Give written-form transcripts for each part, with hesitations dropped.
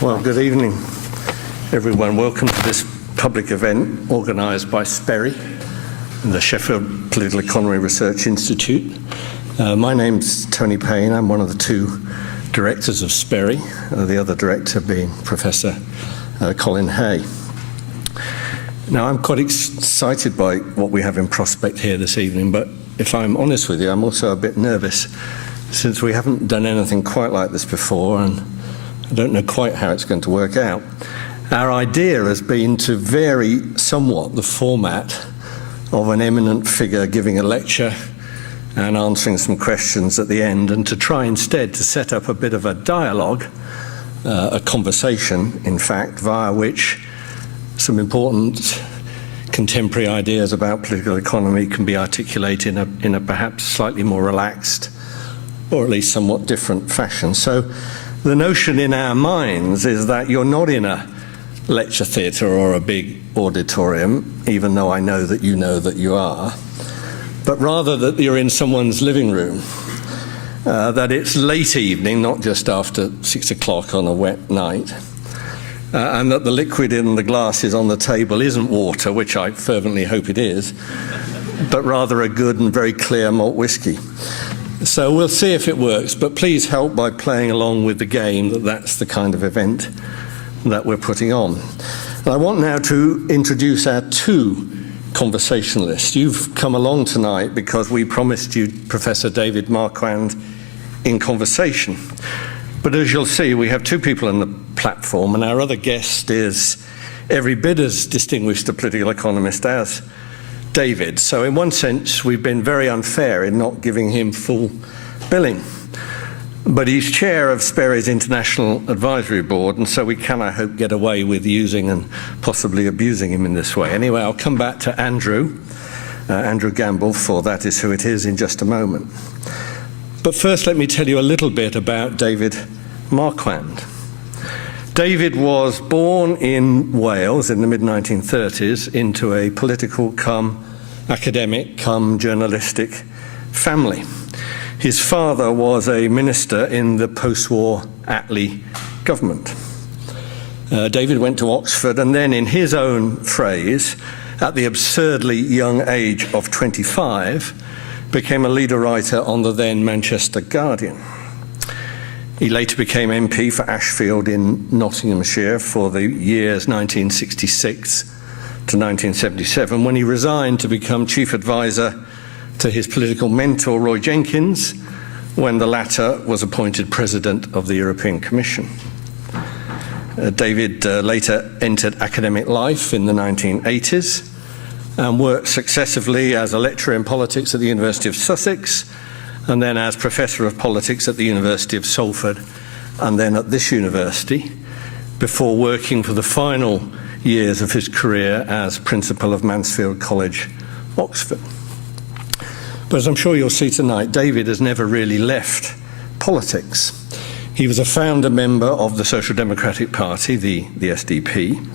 Well, good evening, everyone. Welcome to this public event organised by SPERI, the Sheffield Political Economy Research Institute. My name's Tony Payne. I'm one of the two directors of SPERI, the other director being Professor Colin Hay. Now, I'm quite excited by what we have in prospect here this evening, but if I'm honest with you, I'm also a bit nervous since we haven't done anything quite like this before, and I don't know quite how it's going to work out. Our idea has been to vary somewhat the format of an eminent figure giving a lecture and answering some questions at the end, and to try instead to set up a bit of a dialogue, a conversation, in fact, via which some important contemporary ideas about political economy can be articulated in a perhaps slightly more relaxed, or at least somewhat different fashion. So the notion in our minds is that you're not in a lecture theatre or a big auditorium, even though I know that you are, but rather that you're in someone's living room, that it's late evening, not just after 6 o'clock on a wet night, and that the liquid in the glasses on the table isn't water, which I fervently hope it is, but rather a good and very clear malt whisky. So we'll see if it works, but please help by playing along with the game that that's the kind of event that we're putting on. And I want now to introduce our two conversationalists. You've come along tonight because we promised you Professor David Marquand in conversation. But as you'll see, we have two people on the platform, and our other guest is every bit as distinguished a political economist as David. So in one sense, we've been very unfair in not giving him full billing. But he's chair of SPERI's International Advisory Board, and so we can, I hope, get away with using and possibly abusing him in this way. Anyway, I'll come back to Andrew Gamble, for that is who it is, in just a moment. But first, let me tell you a little bit about David Marquand. David was born in Wales in the mid-1930s into a political cum academic cum journalistic family. His father was a minister in the post-war Attlee government. David went to Oxford and then, in his own phrase, at the absurdly young age of 25, became a leader writer on the then Manchester Guardian. He later became MP for Ashfield in Nottinghamshire for the years 1966 to 1977, when he resigned to become chief advisor to his political mentor, Roy Jenkins, when the latter was appointed president of the European Commission. David later entered academic life in the 1980s and worked successively as a lecturer in politics at the University of Sussex, and then as professor of politics at the University of Salford, and then at this university, before working for the final years of his career as principal of Mansfield College, Oxford. But as I'm sure you'll see tonight, David has never really left politics. He was a founder member of the Social Democratic Party, the SDP,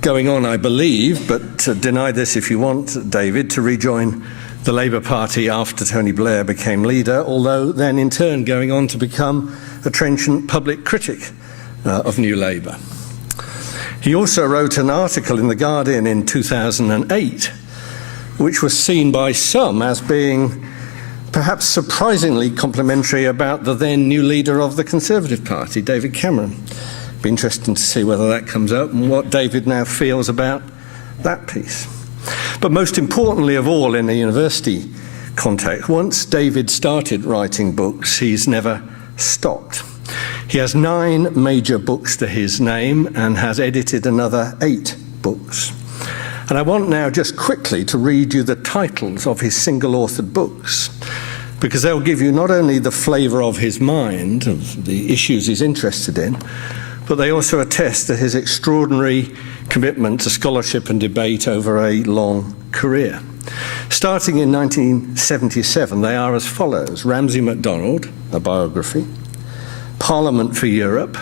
going on, I believe, but deny this if you want, David, to rejoin the Labour Party after Tony Blair became leader, although then in turn going on to become a trenchant public critic of New Labour. He also wrote an article in The Guardian in 2008, which was seen by some as being perhaps surprisingly complimentary about the then new leader of the Conservative Party, David Cameron. It'd be interesting to see whether that comes out and what David now feels about that piece. But most importantly of all, in a university context, once David started writing books, he's never stopped. He has 9 major books to his name and has edited another 8 books. And I want now just quickly to read you the titles of his single-authored books, because they'll give you not only the flavour of his mind, of the issues he's interested in, but they also attest to his extraordinary commitment to scholarship and debate over a long career. Starting in 1977, they are as follows: Ramsay MacDonald, a biography; Parliament for Europe;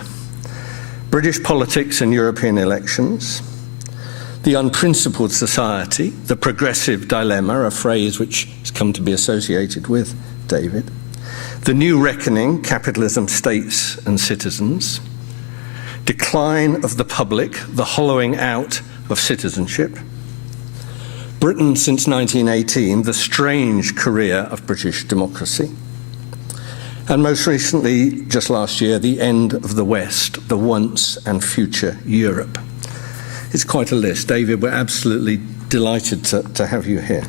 British Politics and European Elections; The Unprincipled Society, The Progressive Dilemma, a phrase which has come to be associated with David; The New Reckoning, Capitalism, States and Citizens; decline of the public, the hollowing out of citizenship, Britain since 1918, the strange career of British democracy, and most recently, just last year, the end of the West, the once and future Europe. It's quite a list. David, we're absolutely delighted to have you here.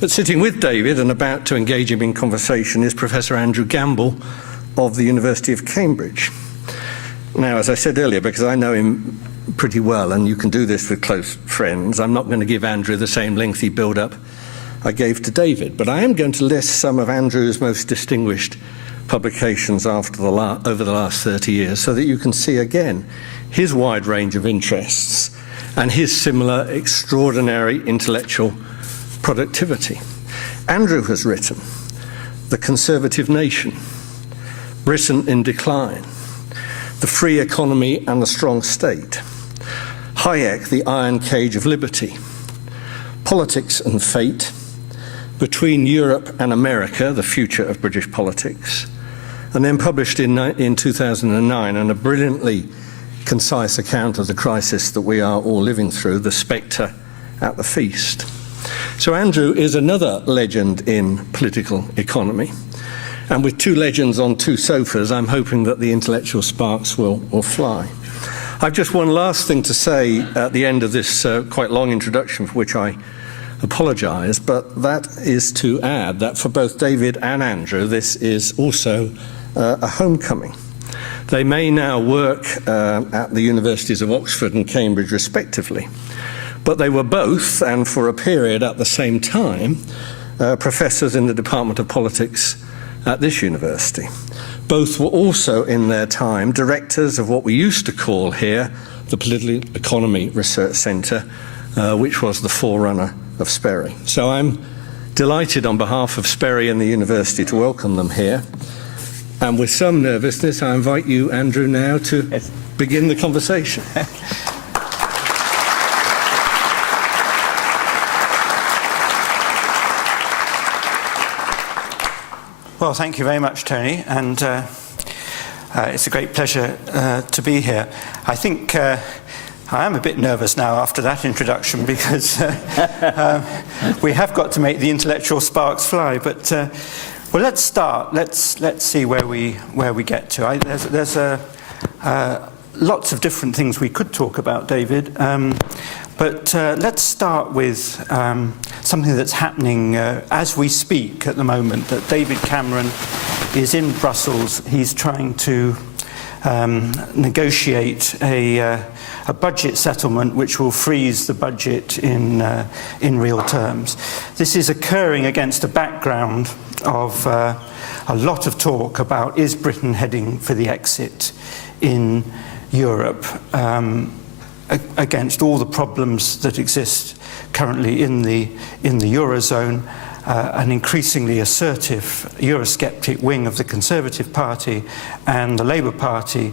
But sitting with David and about to engage him in conversation is Professor Andrew Gamble of the University of Cambridge. Now, as I said earlier, because I know him pretty well, and you can do this with close friends, I'm not going to give Andrew the same lengthy build-up I gave to David, but I am going to list some of Andrew's most distinguished publications over the last 30 years so that you can see again his wide range of interests and his similar extraordinary intellectual productivity. Andrew has written The Conservative Nation, Britain in Decline, The Free Economy and the Strong State, Hayek, The Iron Cage of Liberty, Politics and Fate, Between Europe and America, The Future of British Politics, and then published in 2009 and a brilliantly concise account of the crisis that we are all living through, The Spectre at the Feast. So Andrew is another legend in political economy. And with two legends on two sofas, I'm hoping that the intellectual sparks will fly. I've just one last thing to say at the end of this quite long introduction, for which I apologise, but that is to add that for both David and Andrew, this is also a homecoming. They may now work at the universities of Oxford and Cambridge respectively, but they were both, and for a period at the same time, professors in the Department of Politics at this university. Both were also in their time directors of what we used to call here the Political Economy Research Centre, which was the forerunner of Sperry. So I'm delighted on behalf of Sperry and the university to welcome them here. And with some nervousness, I invite you, Andrew, now to begin the conversation. Well, thank you very much, Tony, and it's a great pleasure to be here. I think I am a bit nervous now after that introduction because we have got to make the intellectual sparks fly. But well, let's start. Let's see where we get to. There's lots of different things we could talk about, David. But let's start with something that's happening as we speak at the moment, that David Cameron is in Brussels. He's trying to negotiate a budget settlement which will freeze the budget in real terms. This is occurring against a background of a lot of talk about, is Britain heading for the exit in Europe, against all the problems that exist currently in the Eurozone, an increasingly assertive Eurosceptic wing of the Conservative Party and the Labour Party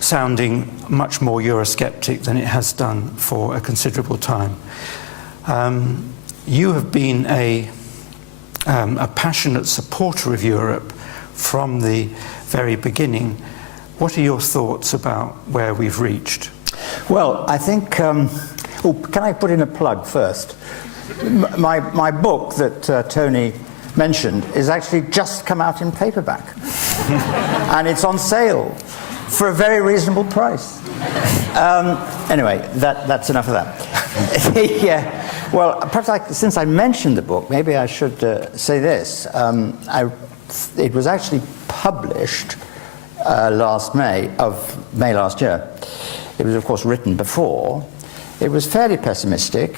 sounding much more Eurosceptic than it has done for a considerable time. You have been a passionate supporter of Europe from the very beginning. What are your thoughts about where we've reached? Well, I think, can I put in a plug first? My book that Tony mentioned is actually just come out in paperback. And it's on sale for a very reasonable price. Anyway, that's enough of that. Yeah. Well, perhaps since I mentioned the book, maybe I should say this. It was actually published May last year. It was, of course, written before. It was fairly pessimistic.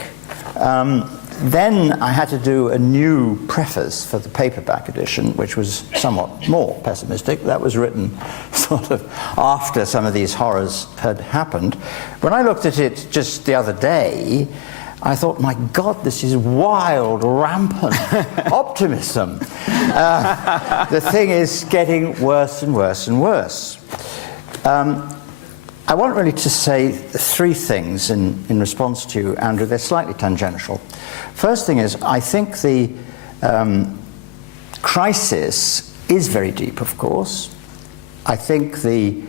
Then I had to do a new preface for the paperback edition, which was somewhat more pessimistic. That was written sort of after some of these horrors had happened. When I looked at it just the other day, I thought, my God, this is wild, rampant optimism. The thing is getting worse and worse and worse. I want really to say three things in response to you, Andrew. They're slightly tangential. First thing is, I think the crisis is very deep, of course. I think the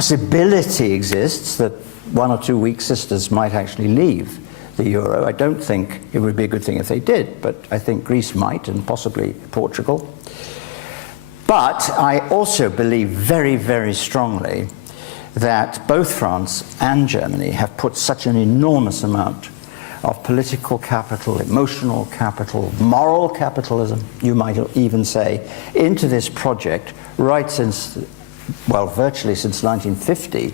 possibility exists that one or two weak sisters might actually leave the euro. I don't think it would be a good thing if they did, but I think Greece might, and possibly Portugal. But I also believe very, very strongly that both France and Germany have put such an enormous amount of political capital, emotional capital, moral capitalism, you might even say, into this project right since, well, virtually since 1950,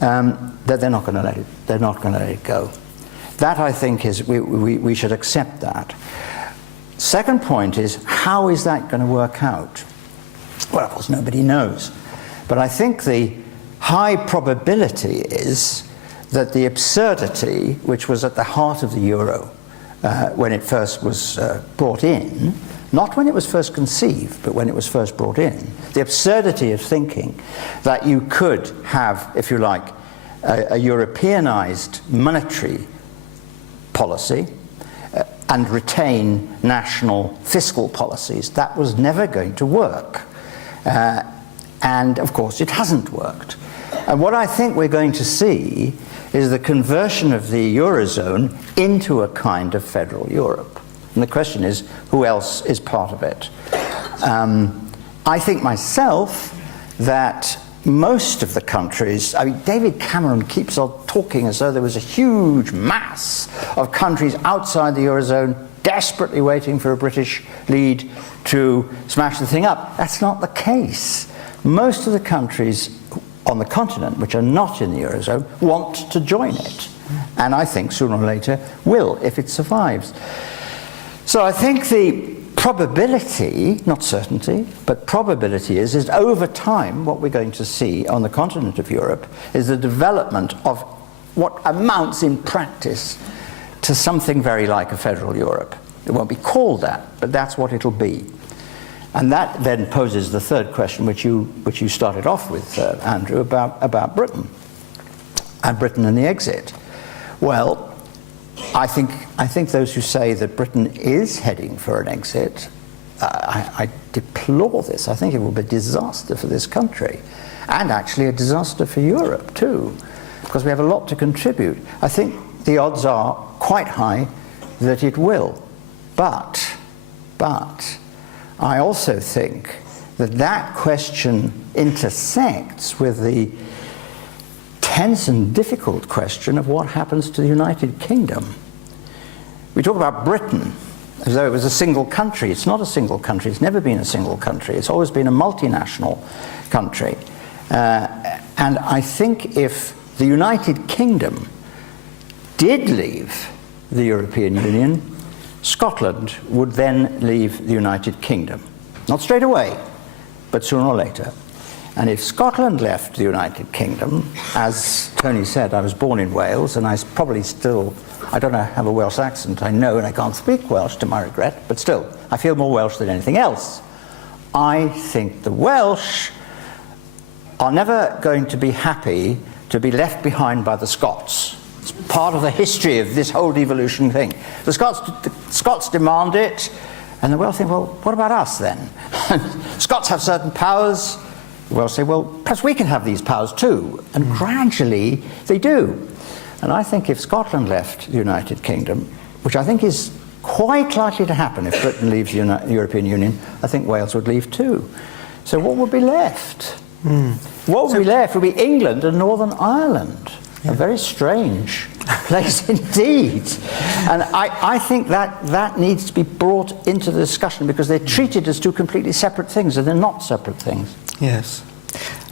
that they're not going to let it go. That, I think, is we should accept that. Second point is, how is that going to work out? Well, of course, nobody knows. But I think the high probability is that the absurdity, which was at the heart of the euro when it first was brought in, not when it was first conceived, but when it was first brought in, the absurdity of thinking that you could have, if you like, a Europeanized monetary policy and retain national fiscal policies, that was never going to work. And of course it hasn't worked. And what I think we're going to see is the conversion of the Eurozone into a kind of federal Europe. And the question is, who else is part of it? I think myself that most of the countries, I mean, David Cameron keeps on talking as though there was a huge mass of countries outside the Eurozone desperately waiting for a British lead to smash the thing up. That's not the case. Most of the countries on the continent which are not in the Eurozone want to join it. And I think sooner or later will, if it survives. So I think the probability, not certainty, but probability is over time what we're going to see on the continent of Europe is the development of what amounts in practice to something very like a federal Europe. It won't be called that, but that's what it'll be. And that then poses the third question, which you started off with, Andrew, about Britain and the exit. Well, I think those who say that Britain is heading for an exit, I deplore this. I think it will be a disaster for this country, and actually a disaster for Europe too, because we have a lot to contribute. I think the odds are quite high that it will, but I also think that question intersects with the tense and difficult question of what happens to the United Kingdom. We talk about Britain as though it was a single country. It's not a single country. It's never been a single country. It's always been a multinational country. And I think if the United Kingdom did leave the European Union, Scotland would then leave the United Kingdom. Not straight away, but sooner or later. And if Scotland left the United Kingdom, as Tony said, I was born in Wales, and I probably still, I don't have a Welsh accent, I know, and I can't speak Welsh to my regret, but still, I feel more Welsh than anything else. I think the Welsh are never going to be happy to be left behind by the Scots. It's part of the history of this whole devolution thing. The Scots demand it, and the Welsh think, well, what about us then? Scots have certain powers. The Welsh say, well, perhaps we can have these powers too. And gradually they do. And I think if Scotland left the United Kingdom, which I think is quite likely to happen if Britain leaves the European Union, I think Wales would leave too. So what would be left? What would be left would be England and Northern Ireland. A very strange place indeed. And I think that needs to be brought into the discussion because they're treated as two completely separate things, and they're not separate things. Yes.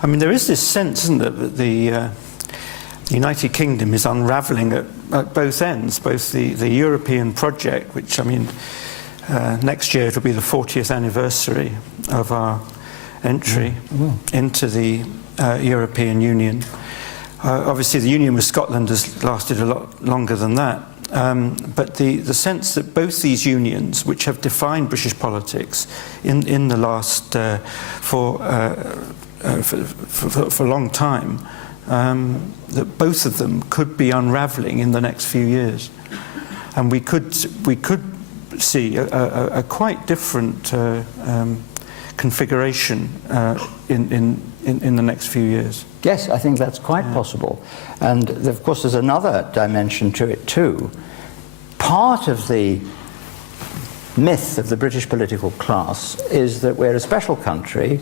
I mean, there is this sense, isn't there, that the United Kingdom is unravelling at both ends, both the European project, which, I mean, next year it'll be the 40th anniversary of our entry into the European Union. Obviously, the union with Scotland has lasted a lot longer than that. But the sense that both these unions, which have defined British politics in the last for a long time, that both of them could be unravelling in the next few years, and we could see a quite different configuration in the next few years? Yes, I think that's quite possible. And of course there's another dimension to it too. Part of the myth of the British political class is that we're a special country.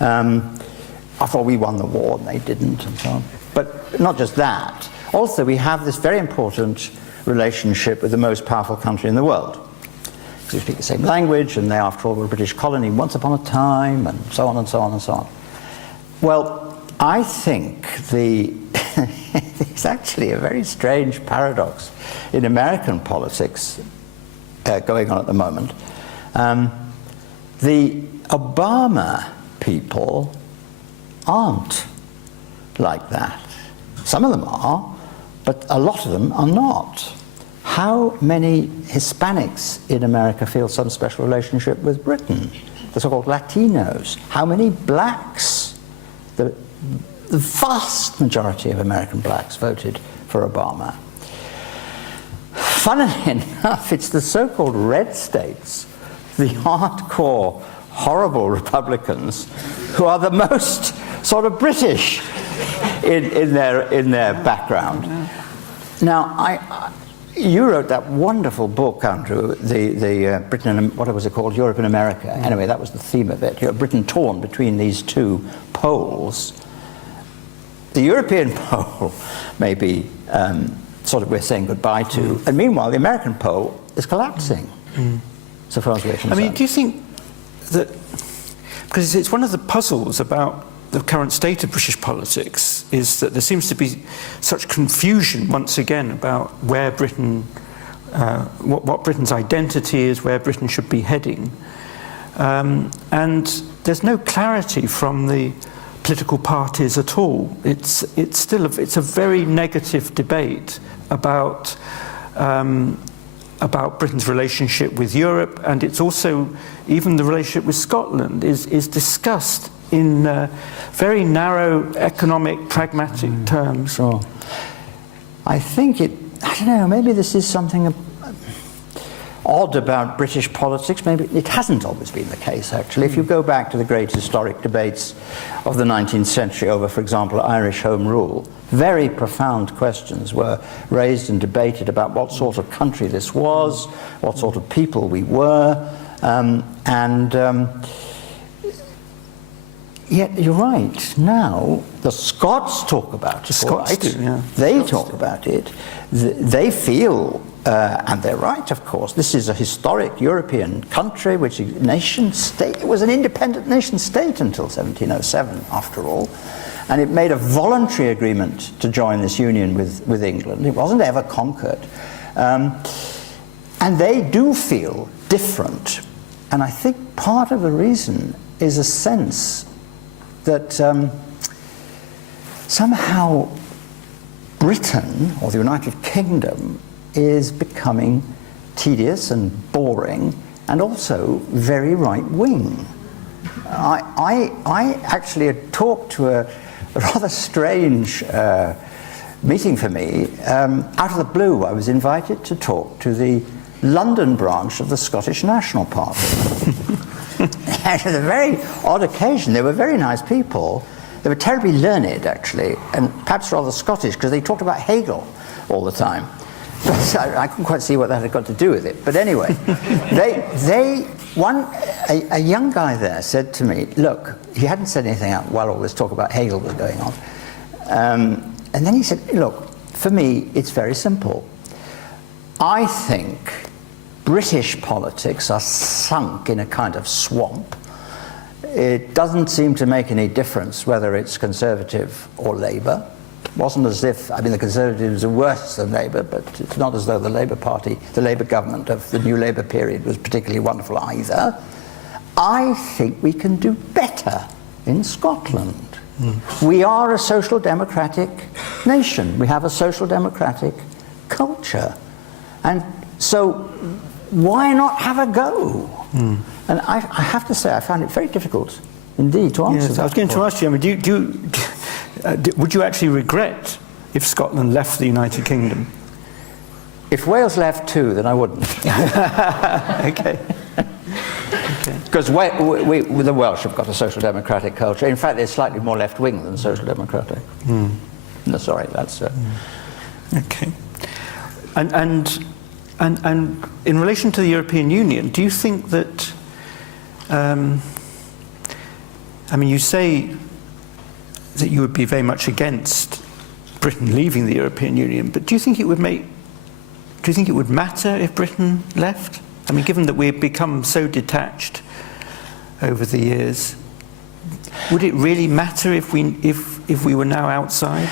I thought we won the war and they didn't and so on. But not just that. Also we have this very important relationship with the most powerful country in the world. Because we speak the same language and they after all were a British colony once upon a time and so on and so on and so on. Well, I think it's actually a very strange paradox in American politics going on at the moment. The Obama people aren't like that. Some of them are, but a lot of them are not. How many Hispanics in America feel some special relationship with Britain? The so-called Latinos. How many blacks? The vast majority of American blacks voted for Obama. Funnily enough, it's the so-called red states, the hardcore, horrible Republicans, who are the most sort of British in their background. Now, you wrote that wonderful book, Andrew, the Britain and what was it called, Europe and America. Anyway, that was the theme of it. Britain torn between these two poles. The European pole may be sort of we're saying goodbye to, and meanwhile the American pole is collapsing, so far as we're concerned. I mean, do you think that, because it's one of the puzzles about the current state of British politics, is that there seems to be such confusion once again about where Britain, what Britain's identity is, where Britain should be heading, and there's no clarity from the political parties at all. It's a very negative debate about Britain's relationship with Europe, and it's also even the relationship with Scotland is discussed in very narrow economic, pragmatic terms. Sure. I think I don't know, maybe this is something odd about British politics. Maybe it hasn't always been the case, actually. If you go back to the great historic debates of the 19th century over, for example, Irish Home Rule, very profound questions were raised and debated about what sort of country this was, what sort of people we were, yet you're right. Now the Scots talk about it. The Scots do, yeah. They talk about it. They feel, and they're right, of course, this is a historic European country, which is a nation state. It was an independent nation state until 1707, after all, and it made a voluntary agreement to join this union with England. It wasn't ever conquered, and they do feel different. And I think part of the reason is a sense that somehow Britain, or the United Kingdom, is becoming tedious and boring and also very right-wing. I actually had talked to a rather strange meeting for me. Out of the blue, I was invited to talk to the London branch of the Scottish National Party. It was a very odd occasion. They were very nice people. They were terribly learned, actually, and perhaps rather Scottish, because they talked about Hegel all the time. But I couldn't quite see what that had got to do with it. But anyway, a young guy there said to me, look, he hadn't said anything while all this talk about Hegel was going on. And then he said, look, for me, it's very simple. I think British politics are sunk in a kind of swamp. It doesn't seem to make any difference whether it's Conservative or Labour. It wasn't as if, I mean, the Conservatives are worse than Labour, but it's not as though the Labour Party, the Labour government of the new Labour period was particularly wonderful either. I think we can do better in Scotland. We are a social democratic nation. We have a social democratic culture. And so why not have a go? And I have to say, I found it very difficult indeed to answer that. I was going to ask you, I mean, would you actually regret if Scotland left the United Kingdom? If Wales left too, then I wouldn't. Okay. Good Because the Welsh have got a social democratic culture. In fact, they're slightly more left-wing than social democratic. No, sorry, that's... Okay. And in relation to the European Union, do you think that... I mean, you say that you would be very much against Britain leaving the European Union, but do you think it would matter if Britain left? I mean, given that we've become so detached over the years, would it really matter if we were now outside?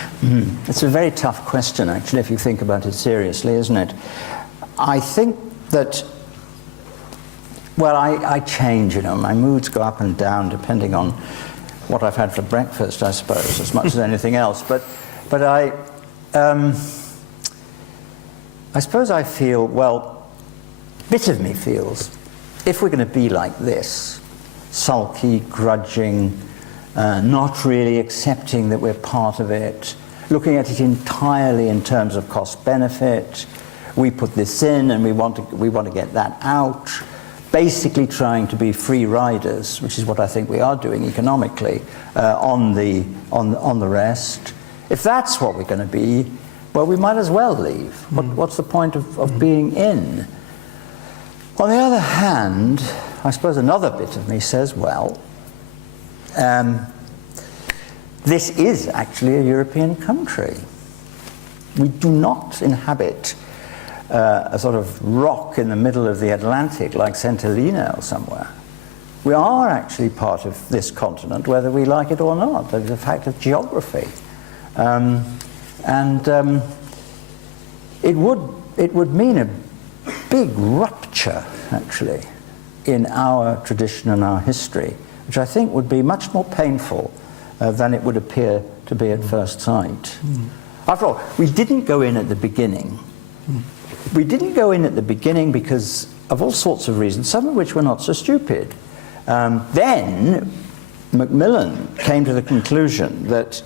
It's a very tough question, actually, if you think about it seriously, isn't it? I think that, well, I change, you know, my moods go up and down depending on what I've had for breakfast, I suppose, as much as anything else. But I suppose I feel, well, a bit of me feels, if we're going to be like this, sulky, grudging, not really accepting that we're part of it, looking at it entirely in terms of cost-benefit, we put this in and we want to get that out, basically trying to be free riders, which is what I think we are doing economically, on the rest. If that's what we're going to be, well, we might as well leave. What's the point of being in? On the other hand, I suppose another bit of me says, well, this is actually a European country. We do not inhabit a sort of rock in the middle of the Atlantic like St. Helena or somewhere. We are actually part of this continent, whether we like it or not. It's a fact of geography. It would mean a big rupture, actually, in our tradition and our history, which I think would be much more painful than it would appear to be at first sight. After all, we didn't go in at the beginning. We didn't go in at the beginning because of all sorts of reasons, some of which were not so stupid. Then Macmillan came to the conclusion that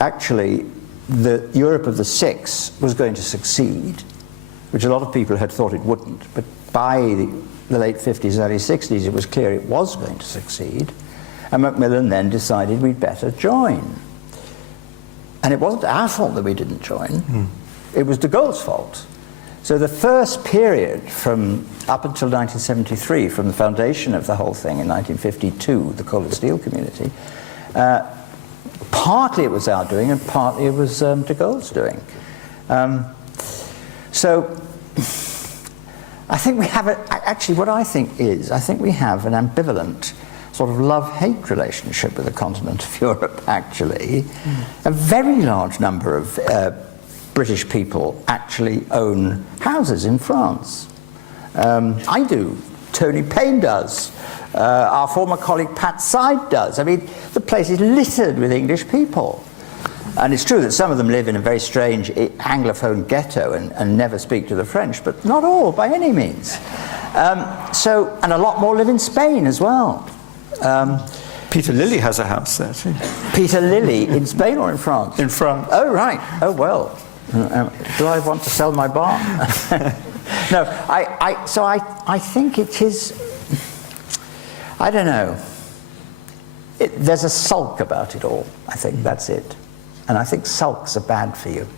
actually the Europe of the Six was going to succeed, which a lot of people had thought it wouldn't. But by the late 50s, early 60s, it was clear it was going to succeed. And Macmillan then decided we'd better join. And it wasn't our fault that we didn't join. It was de Gaulle's fault. So the first period from up until 1973, from the foundation of the whole thing in 1952, the coal and steel community, partly it was our doing and partly it was de Gaulle's doing. So I think we have actually what I think we have an ambivalent sort of love-hate relationship with the continent of Europe, actually. A very large number of British people actually own houses in France. I do. Tony Payne does. Our former colleague Pat Side does. I mean, the place is littered with English people. And it's true that some of them live in a very strange Anglophone ghetto and never speak to the French, but not all, by any means. And a lot more live in Spain as well. Peter Lilly has a house there too. Peter Lilly in Spain or in France? In France. Oh, right. Oh, well. Do I want to sell my barn? No, so I think it is, I don't know. There's a sulk about it all. I think that's it. And I think sulks are bad for you.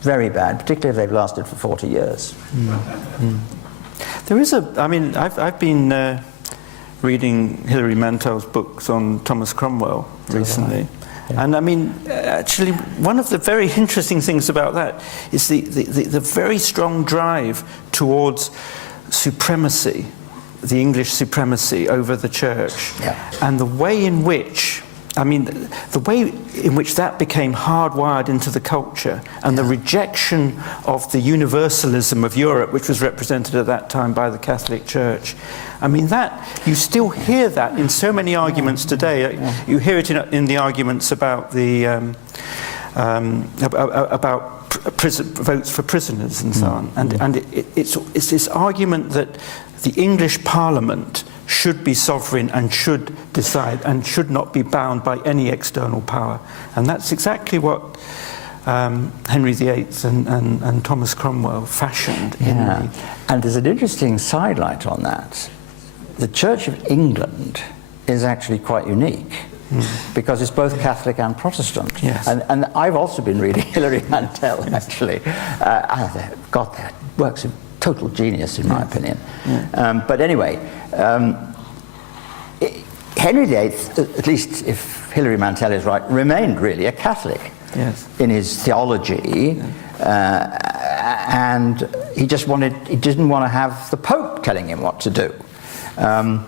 Very bad, particularly if they've lasted for 40 years. There is I mean, I've been reading Hilary Mantel's books on Thomas Cromwell recently. Yeah. And I mean, actually, one of the very interesting things about that is the very strong drive towards supremacy, the English supremacy over the church, and the way in which, I mean, the way in which that became hardwired into the culture, and the rejection of the universalism of Europe, which was represented at that time by the Catholic Church. I mean, that, you still hear that in so many arguments today. You hear it in the arguments about the votes for prisoners and so on. And it's this argument that the English Parliament should be sovereign and should decide and should not be bound by any external power. And that's exactly what Henry VIII and Thomas Cromwell fashioned. And there's an interesting sidelight on that. the Church of England is actually quite unique because it's both Catholic and Protestant. Yes. And I've also been reading Hilary Mantel, actually. God, that works of total genius, in my opinion. But anyway, Henry VIII, at least if Hilary Mantel is right, remained really a Catholic in his theology. And he didn't want to have the Pope telling him what to do. And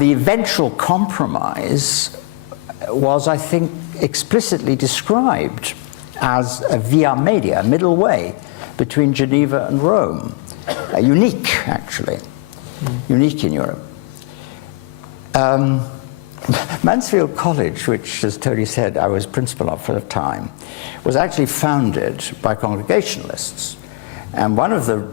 the eventual compromise was, I think, explicitly described as a via media, a middle way between Geneva and Rome. Unique, actually. Unique in Europe. Mansfield College, which, as Tony said, I was principal of for a time, was actually founded by Congregationalists. And one of the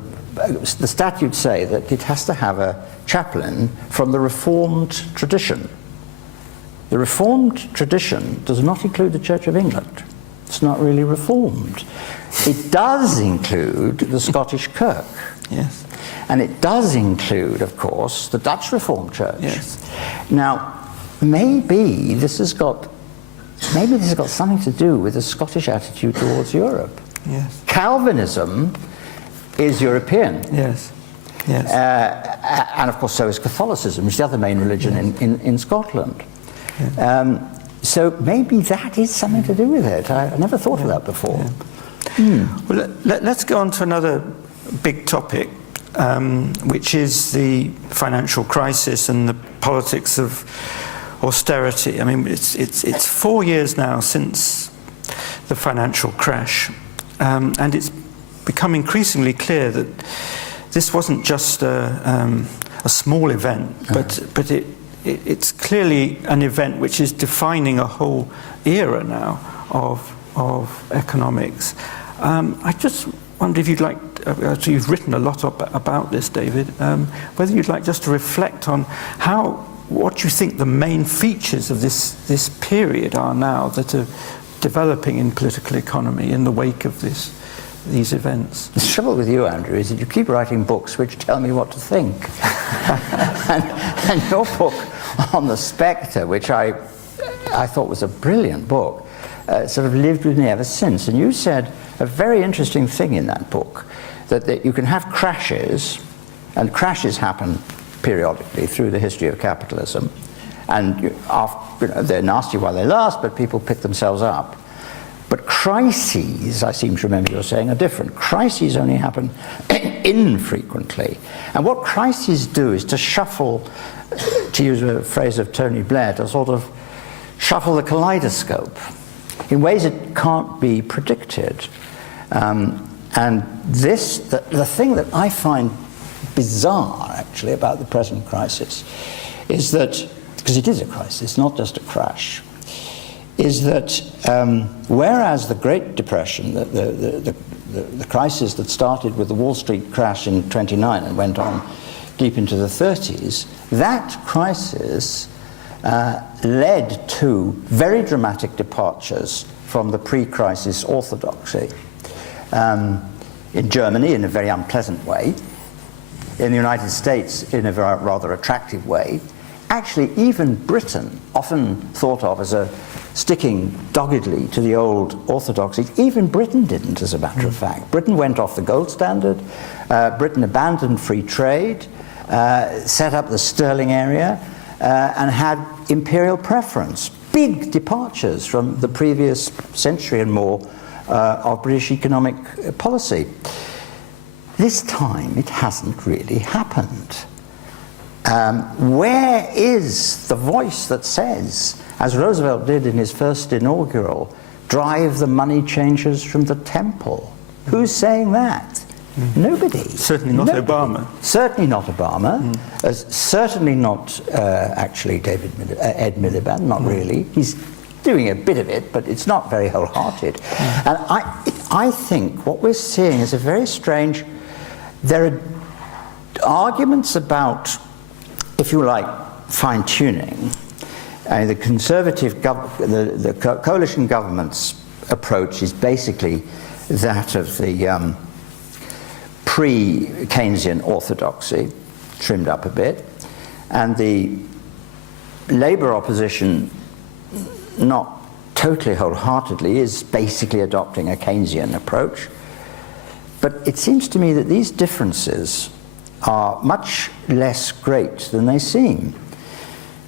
statutes say that it has to have a chaplain from the Reformed tradition. The Reformed tradition does not include the Church of England. It's not really Reformed. It does include the Scottish Kirk. Yes. And it does include, of course, the Dutch Reformed Church. Yes. Now, maybe this has got something to do with the Scottish attitude towards Europe. Yes. Calvinism is European. Yes. Yes. And of course so is Catholicism, which is the other main religion in Scotland. Yeah. So maybe that is something to do with it. I never thought of that before. Well, let's go on to another big topic, which is the financial crisis and the politics of austerity. I mean, it's 4 years now since the financial crash, and it's become increasingly clear that this wasn't just a small event, but it's clearly an event which is defining a whole era now of economics. I just wonder if you'd like, you've written a lot about this, David, whether you'd like just to reflect on what you think the main features of this period are now that are developing in political economy in the wake of these events. The trouble with you, Andrew, is that you keep writing books which tell me what to think. and your book on the Spectre, which I thought was a brilliant book, sort of lived with me ever since. And you said a very interesting thing in that book, that you can have crashes, and crashes happen periodically through the history of capitalism, and they're nasty while they last, but people pick themselves up. But crises, I seem to remember you saying, are different. Crises only happen infrequently. And what crises do is to shuffle, to use a phrase of Tony Blair, to sort of shuffle the kaleidoscope in ways it can't be predicted. And the thing that I find bizarre, actually, about the present crisis is that, because it is a crisis, not just a crash, is that whereas the Great Depression, the crisis that started with the Wall Street crash in '29 and went on deep into the 30s, that crisis led to very dramatic departures from the pre-crisis orthodoxy. In Germany, in a very unpleasant way. In the United States, in a rather attractive way. Actually, even Britain, often thought of as sticking doggedly to the old orthodoxy, even Britain didn't, as a matter of fact. Britain went off the gold standard. Britain abandoned free trade, set up the sterling area, and had imperial preference. Big departures from the previous century and more of British economic policy. This time, it hasn't really happened. Where is the voice that says, as Roosevelt did in his first inaugural, drive the money changers from the temple? Who's saying that? Nobody. Certainly not Obama. Certainly not Obama. Certainly not actually Ed Miliband, not really. He's doing a bit of it, but it's not very wholehearted. And I think what we're seeing is a very strange, there are arguments about, if you like, fine-tuning. The conservative, the coalition government's approach is basically that of the pre-Keynesian orthodoxy, trimmed up a bit. and the Labour opposition, not totally wholeheartedly, is basically adopting a Keynesian approach. But it seems to me that these differences are much less great than they seem.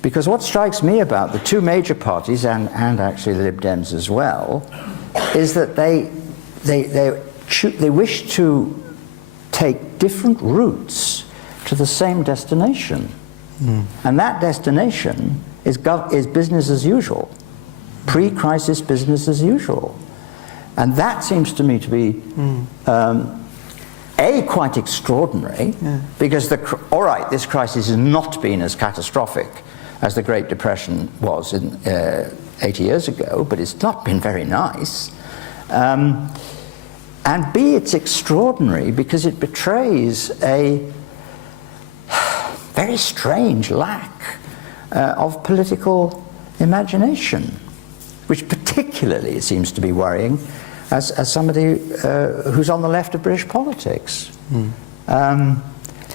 Because what strikes me about the two major parties, and actually the Lib Dems as well, is that they wish to take different routes to the same destination. And that destination is business as usual, pre-crisis business as usual. And that seems to me to be, quite extraordinary, because, all right, this crisis has not been as catastrophic as the Great Depression was 80 years ago, but it's not been very nice. And B, it's extraordinary because it betrays a very strange lack of political imagination, which particularly seems to be worrying as somebody who's on the left of British politics.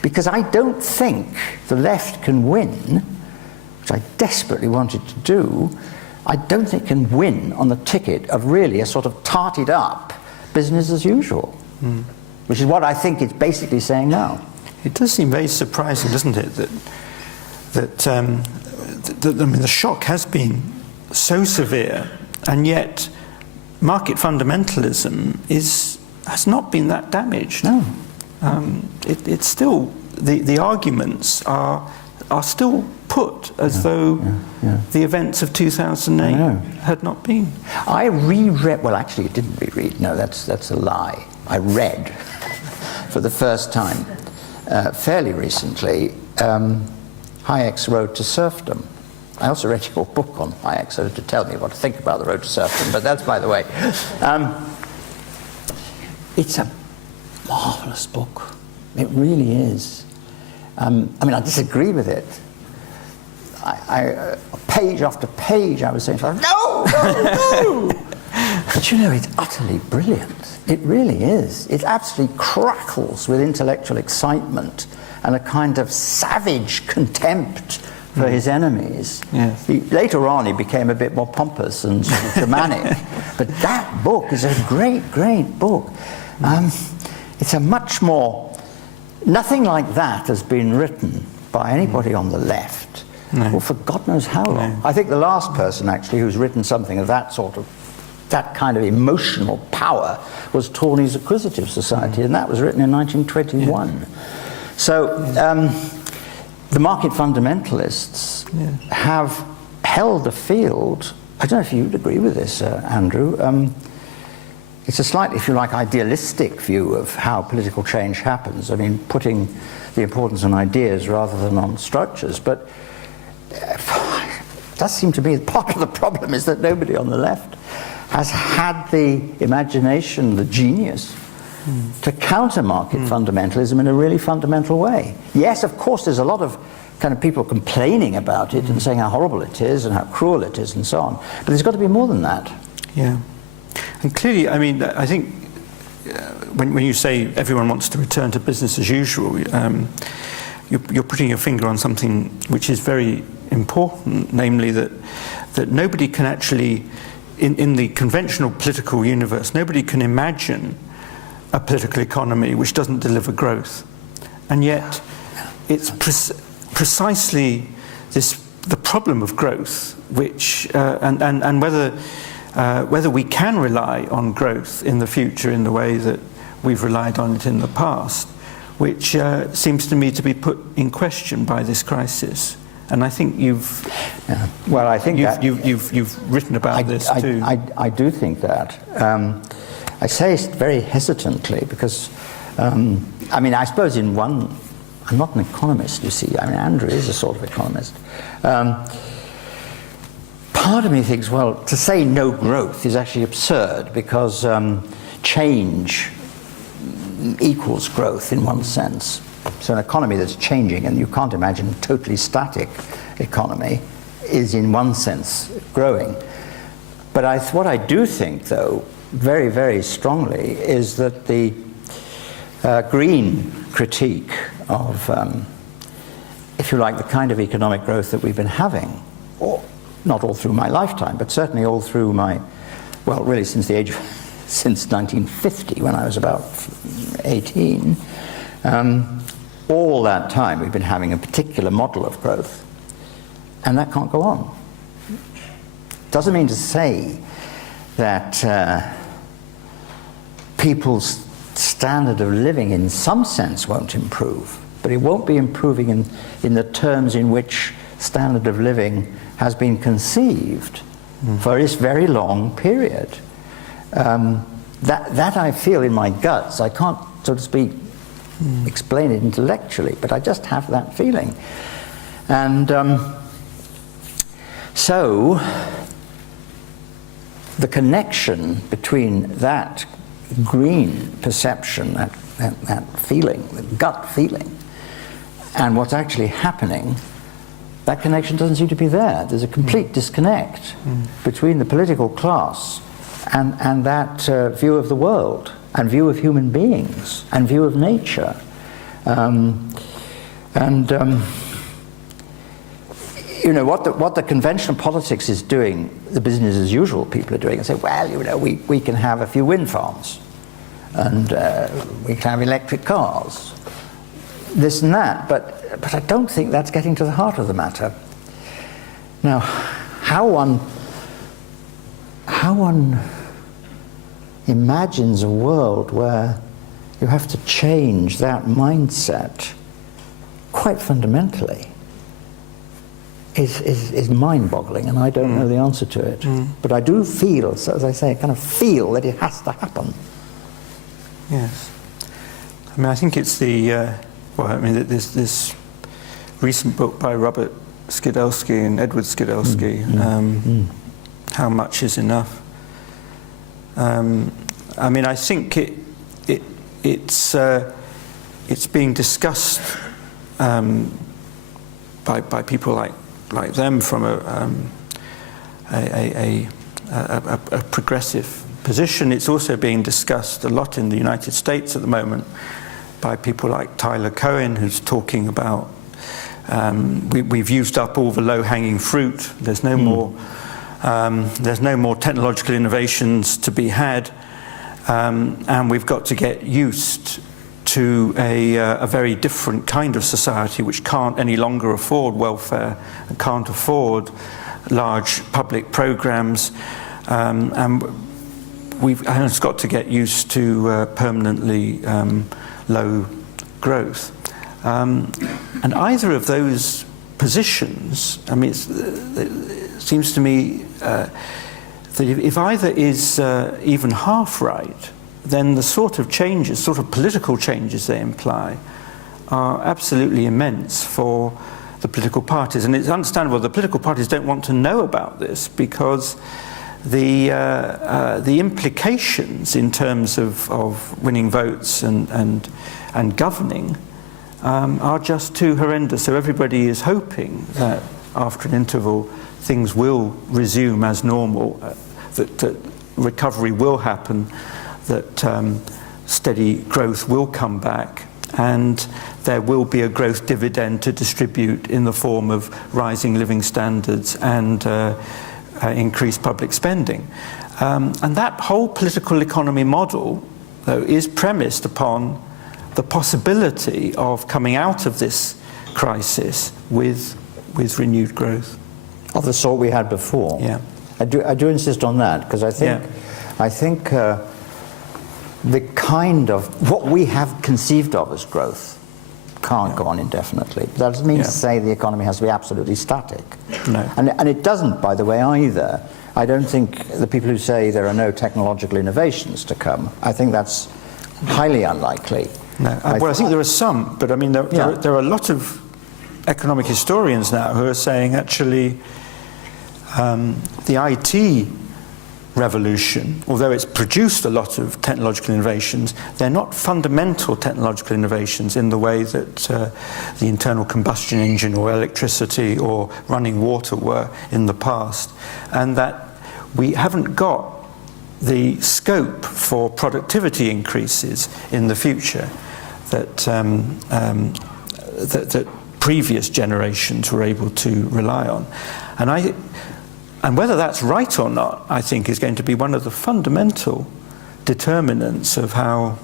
Because I don't think the left can win, which I desperately wanted to do, I don't think can win on the ticket of really a sort of tarted up business as usual, which is what I think it's basically saying now. It does seem very surprising, doesn't it, that I mean, the shock has been so severe, and yet market fundamentalism has not been that damaged. No. It's still, the arguments are still put as though the events of 2008 had not been. I reread, well actually it didn't reread, no, that's a lie. I read for the first time fairly recently Hayek's Road to Serfdom. I also read your book on Hayek, so to tell me what to think about the Road to Serfdom, but that's by the way. It's a marvelous book. It really is. I mean, I disagree with it. Page after page, I was saying, no! But you know, it's utterly brilliant. It really is. It absolutely crackles with intellectual excitement and a kind of savage contempt for his enemies. Yes. Later on, he became a bit more pompous and sort of Germanic. But that book is a great, great book. It's a much more... Nothing like that has been written by anybody on the left, well, for God knows how long. I think the last person, actually, who's written something of that sort of, that kind of emotional power was Tawney's Acquisitive Society, and that was written in 1921. So the market fundamentalists have held the field. I don't know if you'd agree with this, Andrew. It's a slightly, if you like, idealistic view of how political change happens. I mean, putting the importance on ideas rather than on structures. But it does seem to be part of the problem is that nobody on the left has had the imagination, the genius, to counter market fundamentalism in a really fundamental way. Yes, of course, there's a lot of kind of people complaining about it and saying how horrible it is and how cruel it is and so on. But there's got to be more than that. Yeah. And clearly, I mean, I think when you say everyone wants to return to business as usual, you're putting your finger on something which is very important, namely that nobody can actually, in the conventional political universe, nobody can imagine a political economy which doesn't deliver growth. And yet, it's precisely the problem of growth, which, and whether we can rely on growth in the future in the way that we've relied on it in the past, which seems to me to be put in question by this crisis. And I think you've written about this too. I do think that. I say it very hesitantly because, I mean, I suppose in one, I'm not an economist, you see. I mean, Andrew is a sort of economist. Part of me thinks, well, to say no growth is actually absurd because change equals growth in one sense. So an economy that's changing, and you can't imagine a totally static economy, is in one sense growing. But what I do think, though, very, very strongly, is that the green critique of if you like, the kind of economic growth that we've been having, or not all through my lifetime, but certainly all through my, well, really since 1950, when I was about 18, all that time we've been having a particular model of growth, and that can't go on. Doesn't mean to say that people's standard of living in some sense won't improve, but it won't be improving in the terms in which standard of living has been conceived for this very long period. That I feel in my guts. I can't, so to speak, explain it intellectually, but I just have that feeling. And so the connection between that green perception, that feeling, the gut feeling, and what's actually happening, that connection doesn't seem to be there. There's a complete disconnect between the political class and that view of the world, and view of human beings, and view of nature. You know, what the conventional politics is doing, the business as usual people are doing, and say, well, you know, we can have a few wind farms, and we can have electric cars, this and that, but I don't think that's getting to the heart of the matter. Now, how one imagines a world where you have to change that mindset quite fundamentally is mind-boggling, and I don't know the answer to it. But I do feel, so as I say, I kind of feel that it has to happen. Yes. I mean, I think it's the, well, I mean, there's this recent book by Robert Skidelsky and Edward Skidelsky, How Much Is Enough? I mean, I think it's being discussed by people like them from a progressive position. It's also being discussed a lot in the United States at the moment by people like Tyler Cohen, who's talking about we've used up all the low-hanging fruit. There's no more. There's no more technological innovations to be had, and we've got to get used to a very different kind of society which can't any longer afford welfare and can't afford large public programs, and it's got to get used to permanently low growth. And either of those positions, I mean, it seems to me that if either is even half right, then the sort of changes, sort of political changes they imply, are absolutely immense for the political parties. And it's understandable the political parties don't want to know about this, because the implications in terms of winning votes and governing are just too horrendous. So everybody is hoping that after an interval things will resume as normal, that recovery will happen, that steady growth will come back, and there will be a growth dividend to distribute in the form of rising living standards and increased public spending. And that whole political economy model, though, is premised upon the possibility of coming out of this crisis with renewed growth. Of the sort we had before. Yeah. I do insist on that, because I think the kind of what we have conceived of as growth can't go on indefinitely. That doesn't mean to say the economy has to be absolutely static. No. And it doesn't, by the way, either. I don't think the people who say there are no technological innovations to come, I think that's highly unlikely. No. I think there are some, but I mean, there are a lot of economic historians now who are saying actually the IT revolution, although it's produced a lot of technological innovations, they're not fundamental technological innovations in the way that the internal combustion engine or electricity or running water were in the past, and that we haven't got the scope for productivity increases in the future that previous generations were able to rely on. And whether that's right or not, I think, is going to be one of the fundamental determinants of how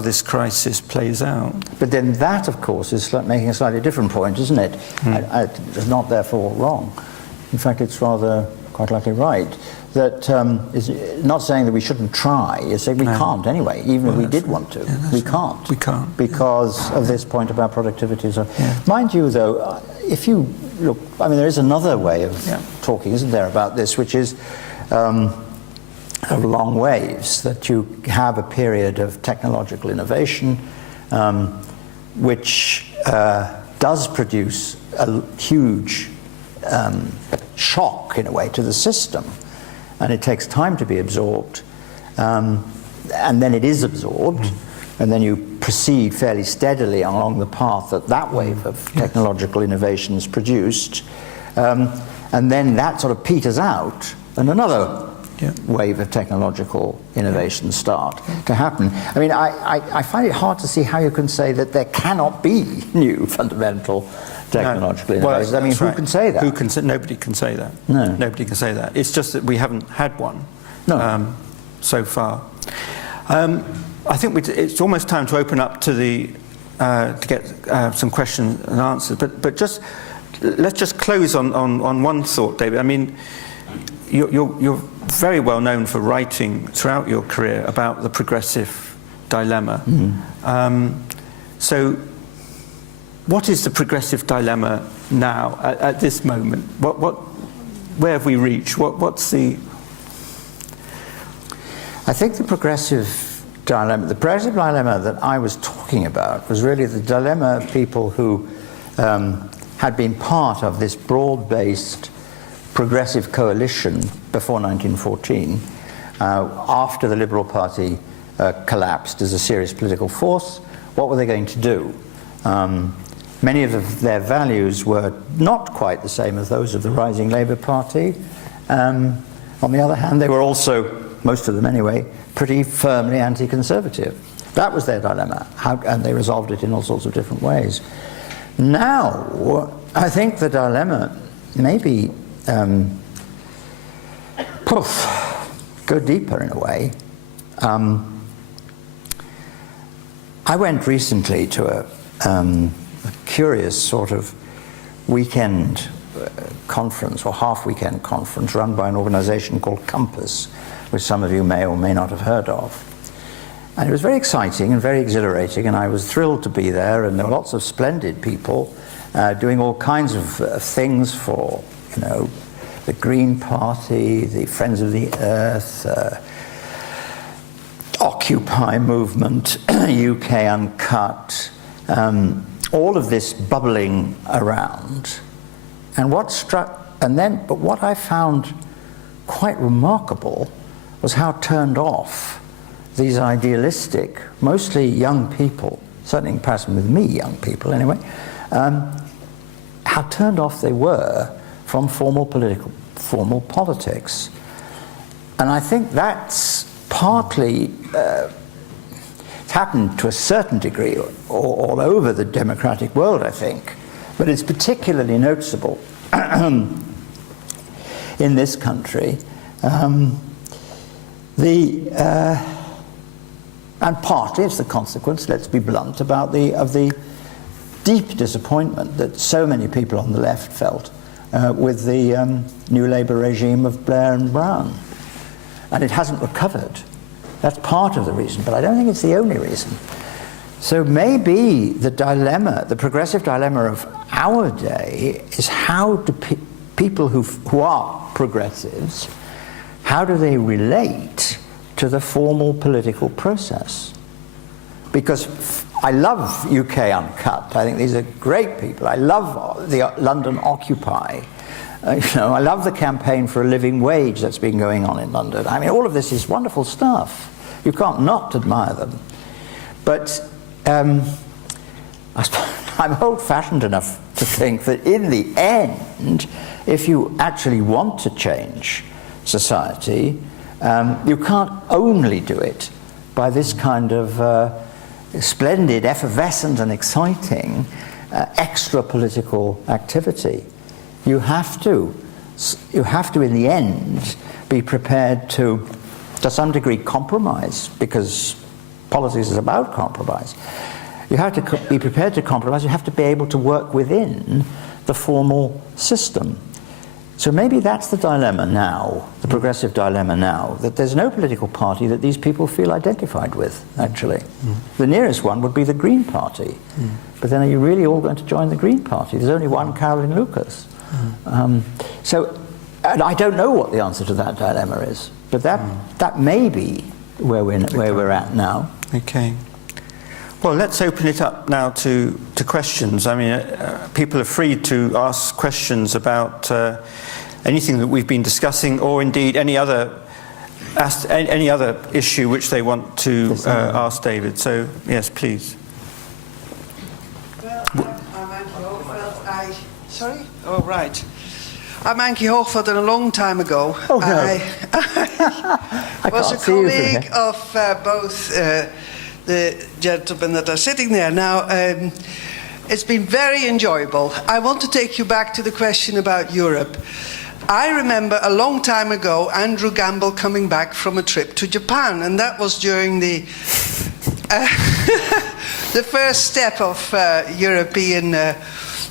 this crisis plays out. But then that, of course, is making a slightly different point, isn't it? It's not therefore wrong. In fact, it's rather quite likely right. That is not saying that we shouldn't try. It's saying we can't anyway, even if we did want to. We can't. We can't. Because of this point about productivity. So, mind you, though, if you look, I mean, there is another way of talking, isn't there, about this, which is of long waves, that you have a period of technological innovation which does produce a huge shock, in a way, to the system. And it takes time to be absorbed. And then it is absorbed. And then you proceed fairly steadily along the path that wave of technological innovation is produced. And then that sort of peters out, and another wave of technological innovations start to happen. I mean, I find it hard to see how you can say that there cannot be new fundamental technological innovations. Well, I mean, who can say that? Nobody can say that. No. Nobody can say that. It's just that we haven't had one so far. I think it's almost time to open up to get some questions and answers. But let's just close on one thought, David. I mean, you're very well known for writing throughout your career about the progressive dilemma. So, what is the progressive dilemma now at this moment? Where have we reached? What's the? I think the progressive dilemma that I was talking about was really the dilemma of people who had been part of this broad-based progressive coalition before 1914, after the Liberal Party collapsed as a serious political force. What were they going to do? Many of their values were not quite the same as those of the rising Labour Party. On the other hand, they were also, most of them anyway, pretty firmly anti-conservative. That was their dilemma, and they resolved it in all sorts of different ways. Now, I think the dilemma maybe go deeper in a way. I went recently to a curious sort of weekend conference, or half-weekend conference, run by an organization called Compass, which some of you may or may not have heard of. And it was very exciting and very exhilarating, and I was thrilled to be there, and there were lots of splendid people doing all kinds of things for, you know, the Green Party, the Friends of the Earth, Occupy movement, UK Uncut, all of this bubbling around. And but what I found quite remarkable was how turned off these idealistic, mostly young people, certainly in comparison with me, young people anyway, how turned off they were from formal politics. And I think that's partly it's happened to a certain degree all over the democratic world, I think, but it's particularly noticeable in this country. And partly it's the consequence, let's be blunt, of the deep disappointment that so many people on the left felt with the new Labour regime of Blair and Brown. And it hasn't recovered. That's part of the reason, but I don't think it's the only reason. So maybe the dilemma, the progressive dilemma of our day is how do people who are progressives, how do they relate to the formal political process? Because I love UK Uncut. I think these are great people. I love the London Occupy. I love the campaign for a living wage that's been going on in London. I mean, all of this is wonderful stuff. You can't not admire them. But I'm old-fashioned enough to think that in the end, if you actually want to change society, you can't only do it by this kind of splendid, effervescent and exciting extra political activity. You have to, in the end, be prepared to some degree, compromise, because politics is about compromise. You have to be prepared to compromise. You have to be able to work within the formal system. So maybe that's the dilemma now, the progressive dilemma now, that there's no political party that these people feel identified with, actually. The nearest one would be the Green Party. But then are you really all going to join the Green Party? There's only one Caroline Lucas. And I don't know what the answer to that dilemma is, but that may be where we're at now. Okay. Well, let's open it up now to questions. I mean, people are free to ask questions about anything that we've been discussing, or indeed any other issue which they want to ask David. So, yes, please. Well, I'm Ankie Hoogveld. Sorry? Oh, right. I'm Ankie Hoogveld, and a long time ago, oh, no. I was a colleague of both the gentlemen that are sitting there. Now, it's been very enjoyable. I want to take you back to the question about Europe. I remember a long time ago Andrew Gamble coming back from a trip to Japan, and that was during the the first step of European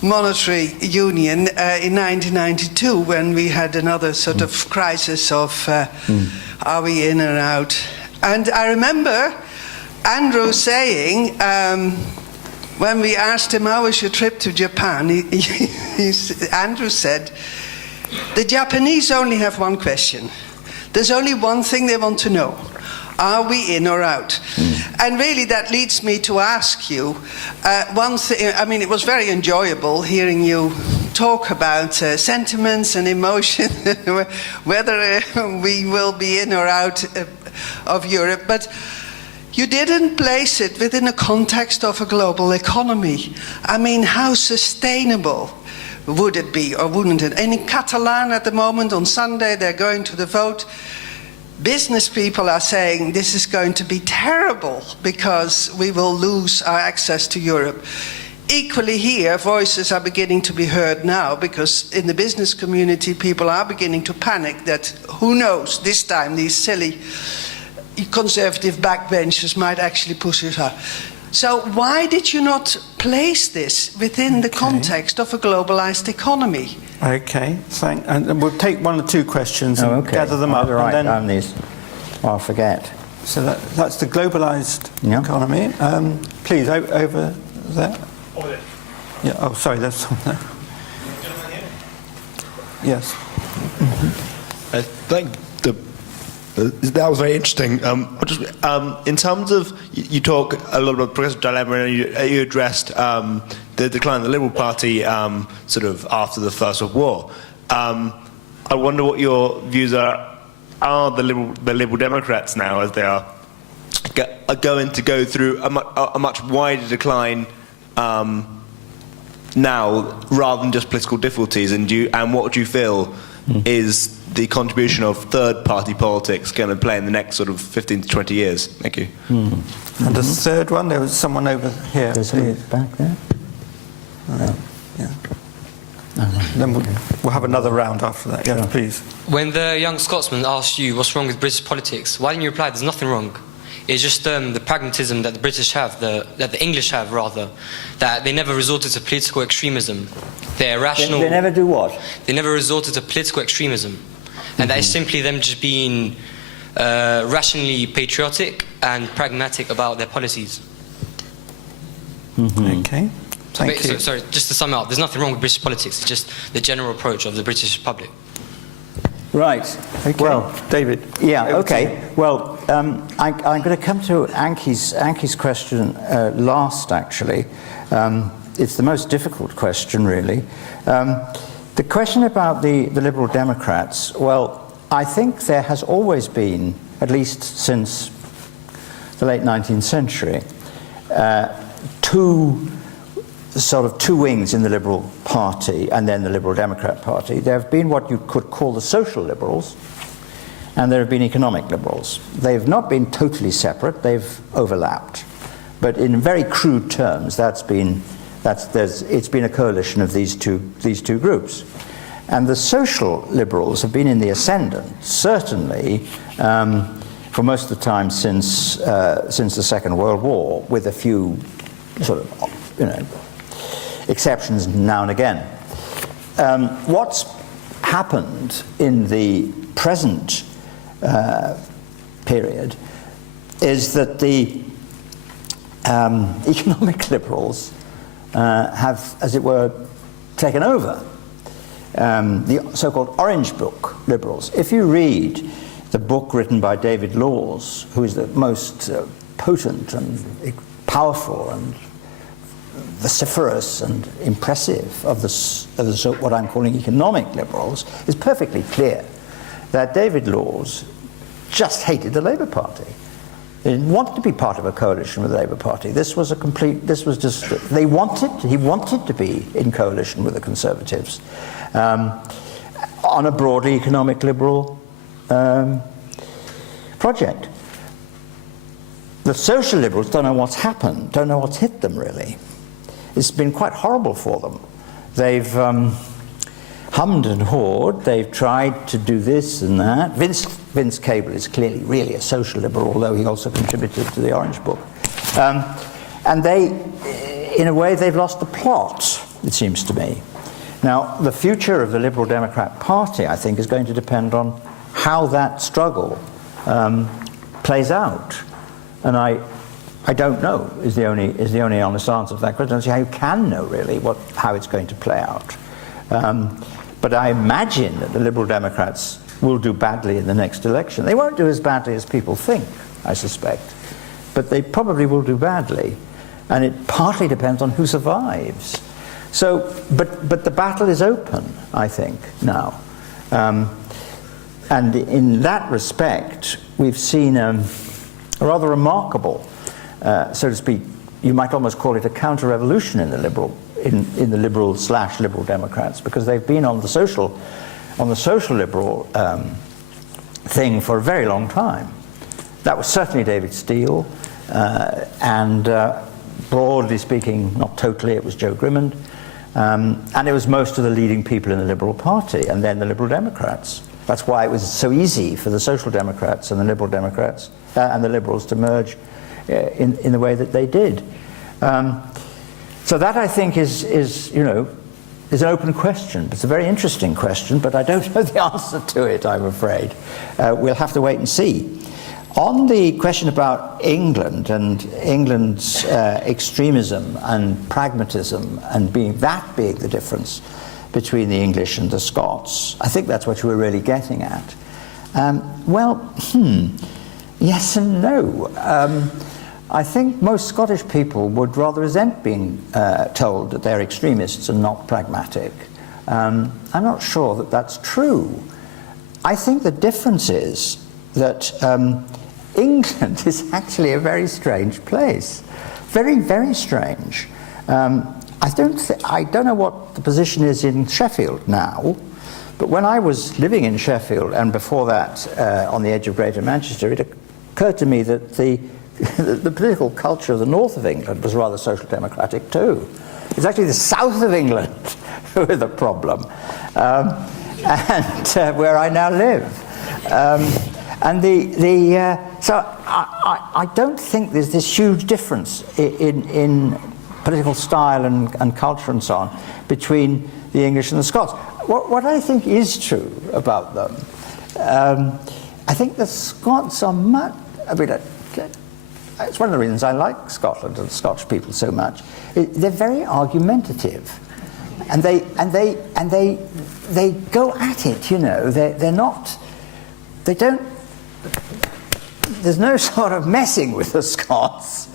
monetary union in 1992, when we had another sort of crisis of are we in or out. And I remember Andrew saying, when we asked him, how was your trip to Japan, Andrew said, the Japanese only have one question. There's only one thing they want to know. Are we in or out? And really that leads me to ask you one thing. I mean, it was very enjoyable hearing you talk about sentiments and emotion, whether we will be in or out of Europe. But you didn't place it within a context of a global economy. I mean, how sustainable would it be, or wouldn't it? And in Catalan at the moment, on Sunday, they're going to the vote. Business people are saying this is going to be terrible because we will lose our access to Europe. Equally here, voices are beginning to be heard now, because in the business community, people are beginning to panic that, who knows, this time these silly conservative backbenchers might actually push us out. So why did you not place this within the context of a globalized economy? Okay, and we'll take one or two questions and gather them up. Write down these. I'll forget. So that's the globalized economy. Please, over there. Over there. Yeah. Oh, sorry, there's someone there. Yes. I think that was very interesting. In terms of, you talk a lot about progressive dilemma, and you addressed the decline of the Liberal Party sort of after the First World War. I wonder what your views are the Liberal Democrats now, as they are going to go through a much wider decline now, rather than just political difficulties, and what do you feel is the contribution of third-party politics going to play in the next sort of 15 to 20 years? Thank you. And the third one, there was someone over here. There's someone back there. Yeah. Then we'll have another round after that. Yeah, please. When the young Scotsman asked you what's wrong with British politics, why didn't you reply, there's nothing wrong? It's just the pragmatism that the British have, that the English have, rather, that they never resorted to political extremism. They're rational. They never do what? They never resorted to political extremism. And that is simply them just being rationally patriotic and pragmatic about their policies. Okay. Thank you. Sorry, just to sum up, there's nothing wrong with British politics. It's just the general approach of the British public. Right. Okay. Well, David. Yeah. Okay. Well, I'm going to come to Anki's question last. Actually, it's the most difficult question, really. The question about the Liberal Democrats. Well, I think there has always been, at least since the late 19th century, two wings in the Liberal Party and then the Liberal Democrat Party. There have been what you could call the social liberals, and there have been economic liberals. They've not been totally separate, they've overlapped. But in very crude terms, that's been It's been a coalition of these two groups. And the social liberals have been in the ascendant, certainly, for most of the time since the Second World War, with a few sort of, exceptions now and again. What's happened in the present period is that the economic liberals have, as it were, taken over. The so-called Orange Book liberals. If you read the book written by David Laws, who is the most potent and powerful and vociferous and impressive of what I'm calling economic liberals, it's perfectly clear that David Laws just hated the Labour Party. They didn't want to be part of a coalition with the Labour Party. He wanted to be in coalition with the Conservatives on a broadly economic liberal project. The social liberals don't know what's happened, don't know what's hit them really. It's been quite horrible for them. They've hummed and hawed, they've tried to do this and that. Vince Cable is clearly really a social liberal, although he also contributed to the Orange Book. And they, in a way, they've lost the plot, it seems to me. Now, the future of the Liberal Democrat Party, I think, is going to depend on how that struggle plays out. And I don't know is the only honest answer to that question. I don't see how you can know really how it's going to play out. But I imagine that the Liberal Democrats will do badly in the next election. They won't do as badly as people think, I suspect, but they probably will do badly, and it partly depends on who survives. So, but the battle is open, I think, now. And in that respect, we've seen a rather remarkable, so to speak, you might almost call it a counter-revolution in the liberal/liberal Democrats, because they've been on the social liberal thing for a very long time. That was certainly David Steele, and broadly speaking, not totally, it was Joe Grimmond, and it was most of the leading people in the Liberal Party, and then the Liberal Democrats. That's why it was so easy for the Social Democrats and the Liberal Democrats and the Liberals to merge in the way that they did. So that, I think, is an open question. It's a very interesting question, but I don't know the answer to it, I'm afraid. We'll have to wait and see. On the question about England and England's extremism and pragmatism and being the difference between the English and the Scots, I think that's what you were really getting at. Yes and no. I think most Scottish people would rather resent being told that they're extremists and not pragmatic. I'm not sure that that's true. I think the difference is that England is actually a very strange place. Very, very strange. I don't know what the position is in Sheffield now, but when I was living in Sheffield, and before that on the edge of Greater Manchester, it occurred to me that the political culture of the north of England was rather social democratic too. It's actually the south of England who are the problem, and where I now live. So I don't think there's this huge difference in political style and culture and so on between the English and the Scots. What I think is true about them, I think the Scots are much. I mean, it's one of the reasons I like Scotland and Scottish people so much. They're very argumentative, and they go at it. They're not. They don't. There's no sort of messing with the Scots.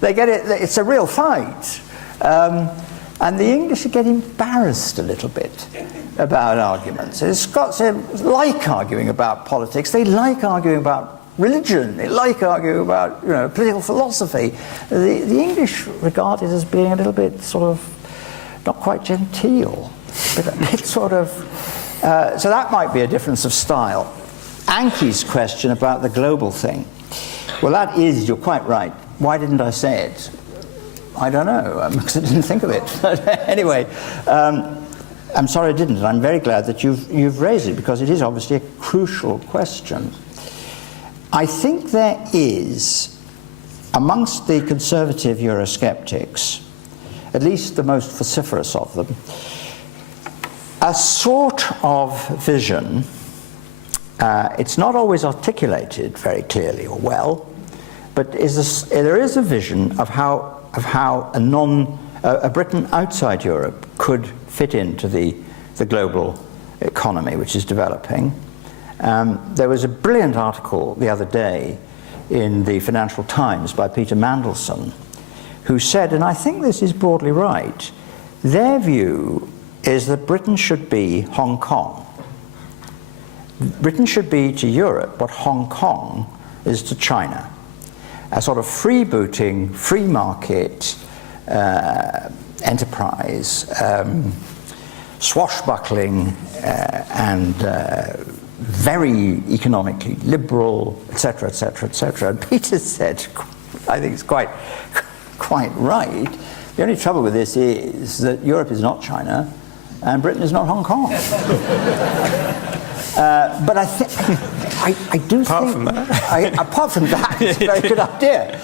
They get it. It's a real fight, and the English get embarrassed a little bit about arguments. The Scots like arguing about politics. They like arguing about religion. They like arguing about political philosophy. The English regard it as being a little bit sort of not quite genteel, but a bit sort of. So that might be a difference of style. Anki's question about the global thing. Well, that is, you're quite right. Why didn't I say it I don't know, because I didn't think of it. But anyway, I'm sorry I didn't, and I'm very glad that you've raised it, because it is obviously a crucial question. I think there is, amongst the conservative Eurosceptics, at least the most vociferous of them, a sort of vision. It's not always articulated very clearly or well, but there is a vision of how a Britain outside Europe could fit into the global economy which is developing. There was a brilliant article the other day in the Financial Times by Peter Mandelson, who said, and I think this is broadly right, their view is that Britain should be Hong Kong. Britain should be to Europe what Hong Kong is to China. A sort of freebooting, free market enterprise, swashbuckling and very economically liberal, etc., etc., etc. And Peter said, I think it's quite right, the only trouble with this is that Europe is not China and Britain is not Hong Kong. But I do think, apart from that, it's a very good idea.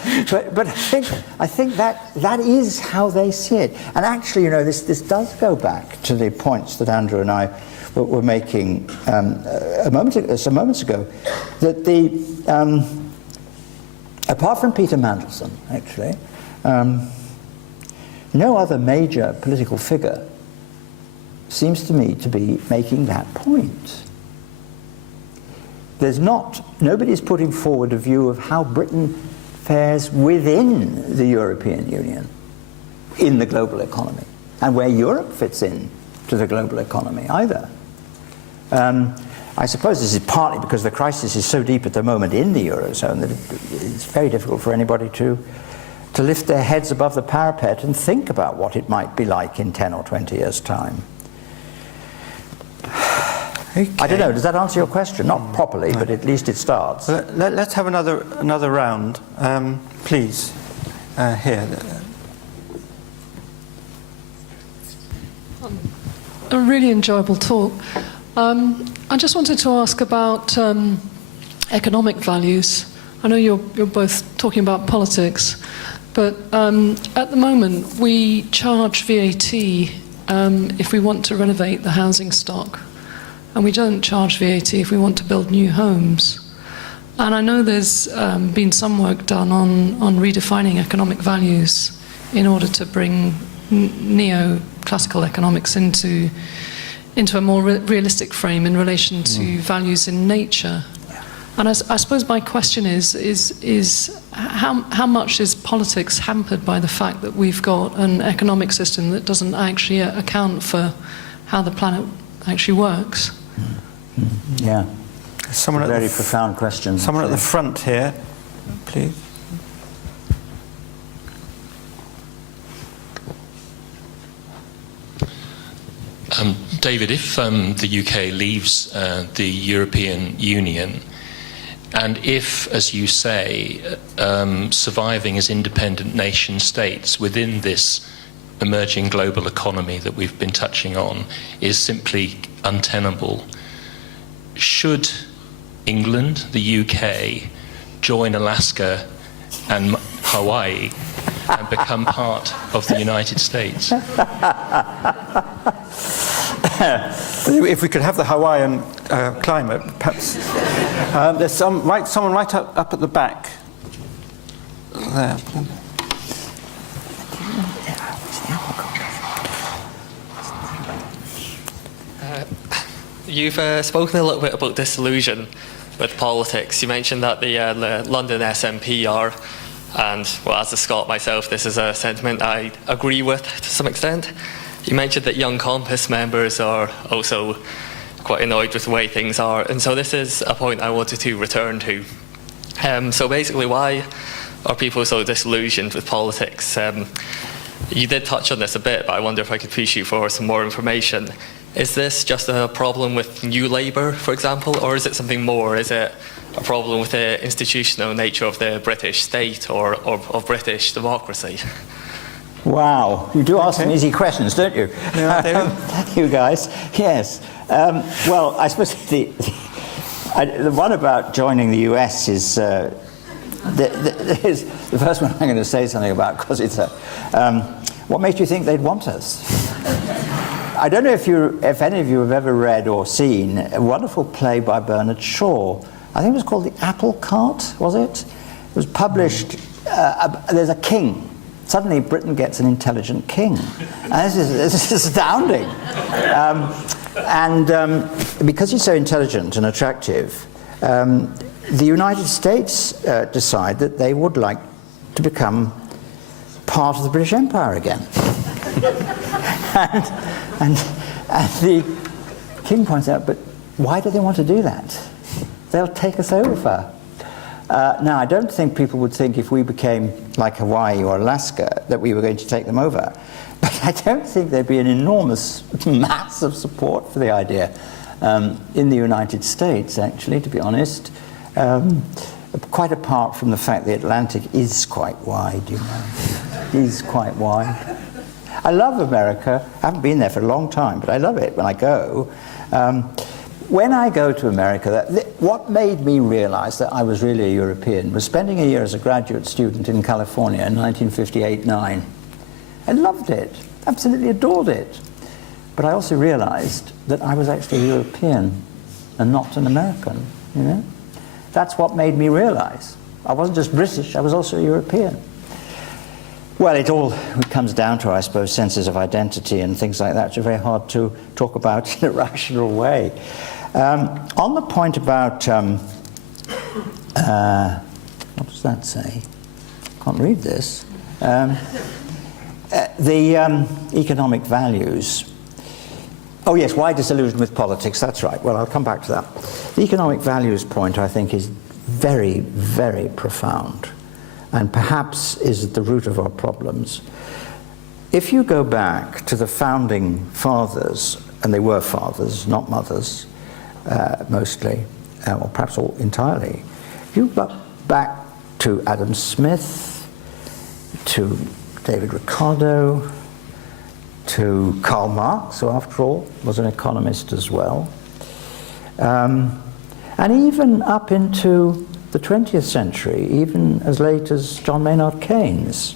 But I think that is how they see it. And actually, you know, this does go back to the points that Andrew and I were making some moments ago, that apart from Peter Mandelson, actually, no other major political figure seems to me to be making that point. Nobody's putting forward a view of how Britain fares within the European Union in the global economy, and where Europe fits in to the global economy either. I suppose this is partly because the crisis is so deep at the moment in the Eurozone that it's very difficult for anybody to lift their heads above the parapet and think about what it might be like in 10 or 20 years' time. Okay. I don't know, does that answer your question? Not properly, but at least it starts. Let's have another round. Please, here. A really enjoyable talk. I just wanted to ask about economic values. I know you're both talking about politics, but at the moment we charge VAT if we want to renovate the housing stock, and we don't charge VAT if we want to build new homes. And I know there's been some work done on redefining economic values in order to bring neo-classical economics into a more realistic frame in relation to values in nature. And I suppose my question is how much is politics hampered by the fact that we've got an economic system that doesn't actually account for how the planet actually works? Yeah, very profound question. Someone at the front here, please. David, if the UK leaves the European Union, and if, as you say, surviving as independent nation states within this emerging global economy that we've been touching on is simply untenable, should England, the UK, join Alaska and Hawaii and become part of the United States? If we could have the Hawaiian climate, perhaps. There's someone right up at the back. There. You've spoken a little bit about disillusion with politics. You mentioned that the London SNP are, and well, as a Scot myself, this is a sentiment I agree with to some extent. You mentioned that Young Compass members are also quite annoyed with the way things are, and so this is a point I wanted to return to. So basically, why are people so disillusioned with politics? You did touch on this a bit, but I wonder if I could push you for some more information. Is this just a problem with New Labour, for example, or is it something more? Is it a problem with the institutional nature of the British state or of British democracy? Wow, you do ask some easy questions, don't you? Yeah, I do. Thank you, guys. Yes. Well, I suppose the one about joining the US is the first one I'm going to say something about, because it's what makes you think they'd want us? I don't know if any of you have ever read or seen a wonderful play by Bernard Shaw. I think it was called The Apple Cart, was it? It was published, there's a king. Suddenly Britain gets an intelligent king. And this is astounding. Because he's so intelligent and attractive, the United States decide that they would like to become part of the British Empire again. and the king points out, but why do they want to do that? They'll take us over. Now, I don't think people would think if we became like Hawaii or Alaska that we were going to take them over. But I don't think there'd be an enormous mass of support for the idea in the United States, actually, to be honest. Quite apart from the fact the Atlantic is quite wide, you know. It is quite wide. I love America. I haven't been there for a long time, but I love it when I go. When I go to America, what made me realize that I was really a European was spending a year as a graduate student in California in 1958-9. I loved it, absolutely adored it. But I also realized that I was actually a European and not an American, you know? That's what made me realize. I wasn't just British, I was also a European. Well, it comes down to, I suppose, senses of identity and things like that, which are very hard to talk about in a rational way. On the point about, what does that say? Can't read this. The economic values. Oh yes, why disillusion with politics? That's right. Well, I'll come back to that. The economic values point, I think, is very, very profound, and perhaps is at the root of our problems. If you go back to the founding fathers, and they were fathers, not mothers, mostly, or perhaps all entirely, if you look back to Adam Smith, to David Ricardo, to Karl Marx, who after all was an economist as well, and even up into the 20th century, even as late as John Maynard Keynes.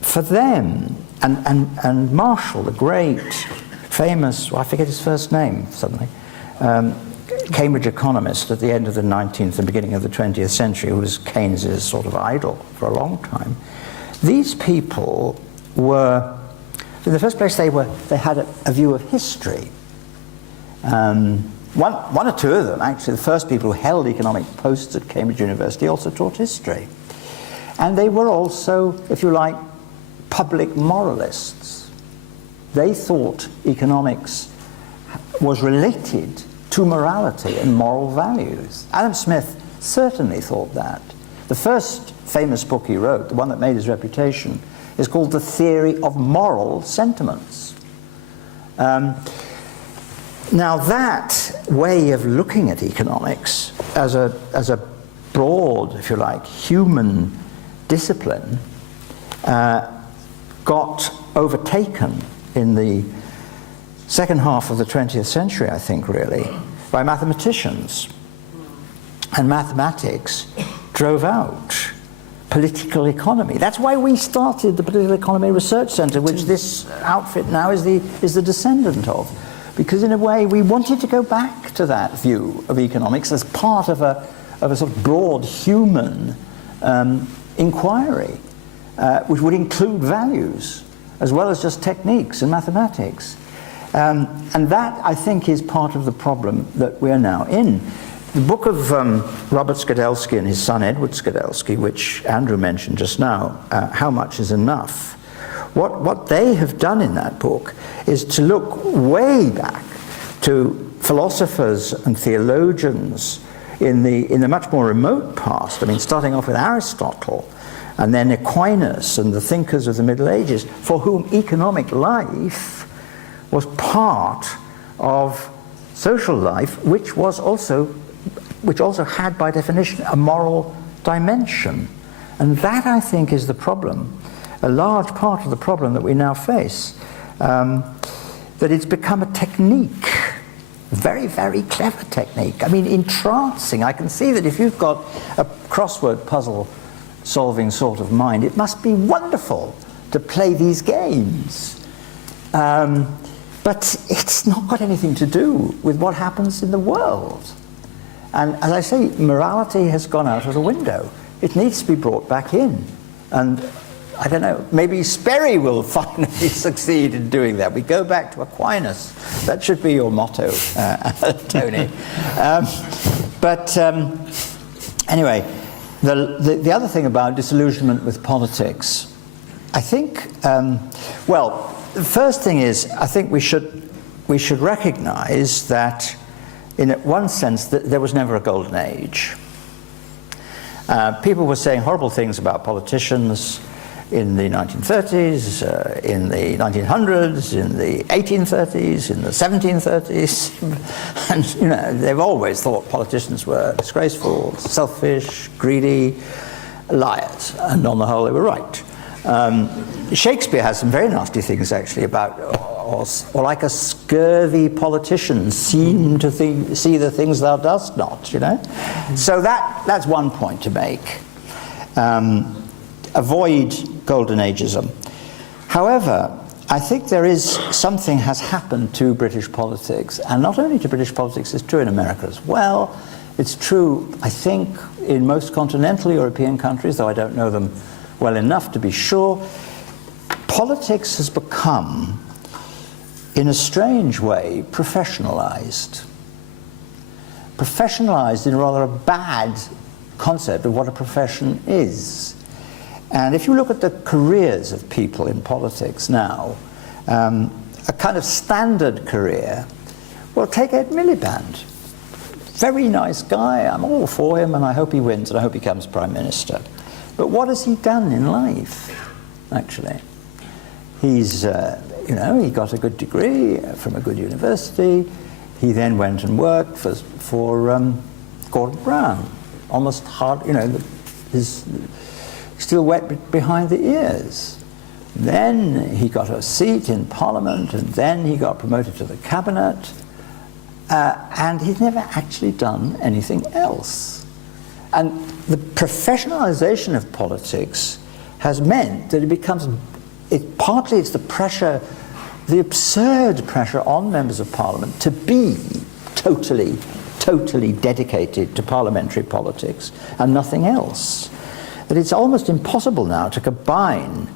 For them, and Marshall, the great, famous, well, I forget his first name suddenly, Cambridge economist at the end of the 19th and beginning of the 20th century, who was Keynes's sort of idol for a long time. These people were, in the first place, they had a view of history. One or two of them, actually, the first people who held economic posts at Cambridge University also taught history. And they were also, if you like, public moralists. They thought economics was related to morality and moral values. Adam Smith certainly thought that. The first famous book he wrote, the one that made his reputation, is called The Theory of Moral Sentiments. Now that way of looking at economics as a broad, if you like, human discipline got overtaken in the second half of the 20th century, I think, really, by mathematicians. And mathematics drove out political economy. That's why we started the Political Economy Research Centre, which this outfit now is the descendant of. Because in a way, we wanted to go back to that view of economics as part of a sort of broad human inquiry, which would include values, as well as just techniques and mathematics. And that, I think, is part of the problem that we're now in. The book of Robert Skidelsky and his son Edward Skidelsky, which Andrew mentioned just now, How Much is Enough? What they have done in that book is to look way back to philosophers and theologians in the much more remote past. I mean, starting off with Aristotle, and then Aquinas and the thinkers of the Middle Ages, for whom economic life was part of social life, which also had, by definition, a moral dimension. And that, I think, is the problem. a large part of the problem that we now face. That it's become a technique, very, very clever technique. I mean, entrancing. I can see that if you've got a crossword puzzle solving sort of mind, it must be wonderful to play these games. But it's not got anything to do with what happens in the world. And as I say, morality has gone out of the window. It needs to be brought back in. And I don't know, maybe Sperry will finally succeed in doing that. We go back to Aquinas. That should be your motto, Tony. Anyway, the other thing about disillusionment with politics, I think, well, the first thing is, I think we should recognize that, in one sense, that there was never a golden age. People were saying horrible things about politicians in the 1930s, in the 1900s, in the 1830s, in the 1730s. And, you know, they've always thought politicians were disgraceful, selfish, greedy, liars. And on the whole, they were right. Shakespeare has some very nasty things, actually, about, or like a scurvy politician, seem to see the things thou dost not, you know? So that's one point to make. Avoid golden ageism. However, I think there is something has happened to British politics, and not only to British politics, it's true in America as well. It's true, I think, in most continental European countries, though I don't know them well enough to be sure. Politics has become, in a strange way, professionalized. Professionalized in rather a bad concept of what a profession is. And if you look at the careers of people in politics now, a kind of standard career, well, take Ed Miliband. Very nice guy, I'm all for him, and I hope he wins, and I hope he becomes Prime Minister. But what has he done in life, actually? He's, you know, he got a good degree from a good university. He then went and worked for Gordon Brown. Almost hard, you know, his still wet behind the ears. Then he got a seat in Parliament, and then he got promoted to the cabinet, and he's never actually done anything else. And the professionalization of politics has meant that it becomes, partly it's the pressure, the absurd pressure on members of Parliament to be totally dedicated to parliamentary politics and nothing else. That it's almost impossible now to combine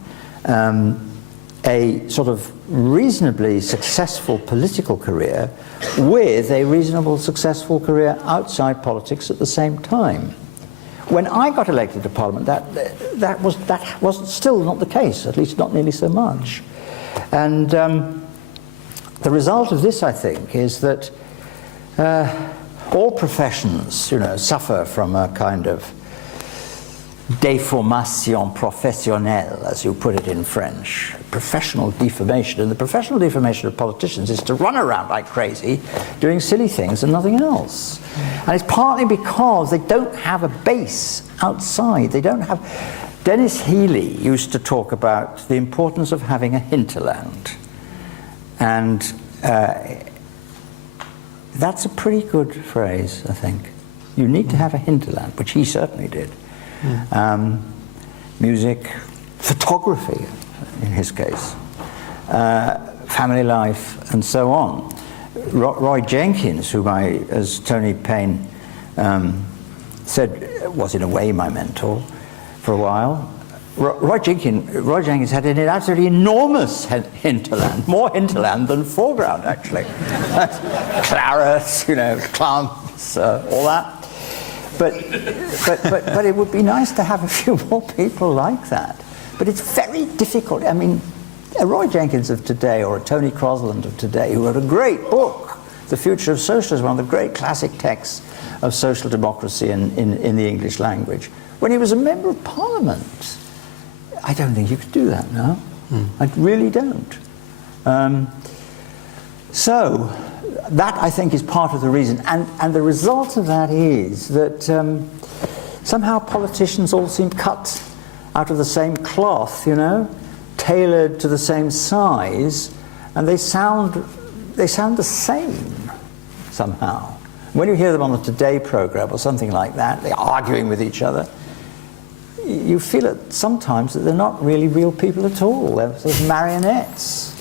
a sort of reasonably successful political career with a reasonable successful career outside politics at the same time. When I got elected to Parliament, that was still not the case, at least not nearly so much. And the result of this, I think, is that all professions, you know, suffer from a kind of déformation professionnelle, as you put it in French, professional deformation. And the professional deformation of politicians is to run around like crazy doing silly things and nothing else. And it's partly because they don't have a base outside. They don't have... Dennis Healey used to talk about the importance of having a hinterland. And that's a pretty good phrase, I think. You need to have a hinterland, which he certainly did. Music, photography, in his case, family life, and so on. Roy Jenkins, whom I, as Tony Payne said, was in a way my mentor for a while. Roy Jenkins had an absolutely enormous hinterland, more hinterland than foreground, actually. Claret, you know, clumps, all that. But it would be nice to have a few more people like that. But it's very difficult. I mean, a Roy Jenkins of today or a Tony Crosland of today, who wrote a great book, The Future of Socialism, one of the great classic texts of social democracy in the English language, when he was a member of Parliament. I don't think you could do that now. I really don't. So that, I think, is part of the reason. And the result of that is that somehow politicians all seem cut out of the same cloth, you know. tailored to the same size, and they sound the same somehow. When you hear them on the Today program or something like that, they're arguing with each other, you feel it sometimes that they're not really real people at all. They're sort of marionettes.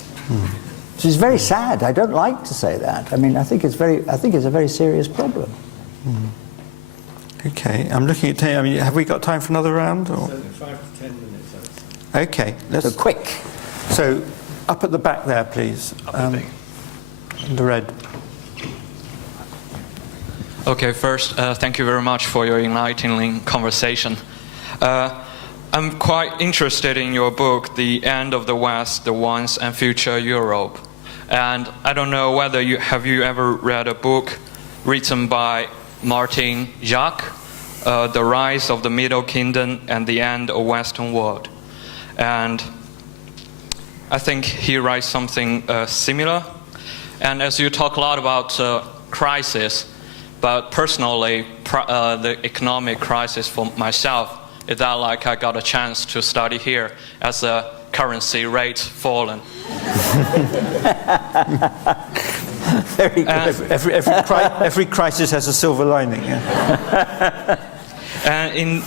Which is very sad. I don't like to say that. I mean, I think it's a very serious problem. Okay, I'm looking at time. I mean, have we got time for another round? Or? 5 to 10 minutes. Okay, let's. So quick. So, up at the back there, please. The red. Okay, first, thank you very much for your enlightening conversation. I'm quite interested in your book, The End of the West, The Once and Future Europe. And I don't know whether you ever read a book written by Martin Jacques, The Rise of the Middle Kingdom and the End of Western World. And I think he writes something similar. And as you talk a lot about crisis, but personally, the economic crisis for myself is that like I got a chance to study here as the currency rate fallen. Very good. Every crisis has a silver lining. Yeah. And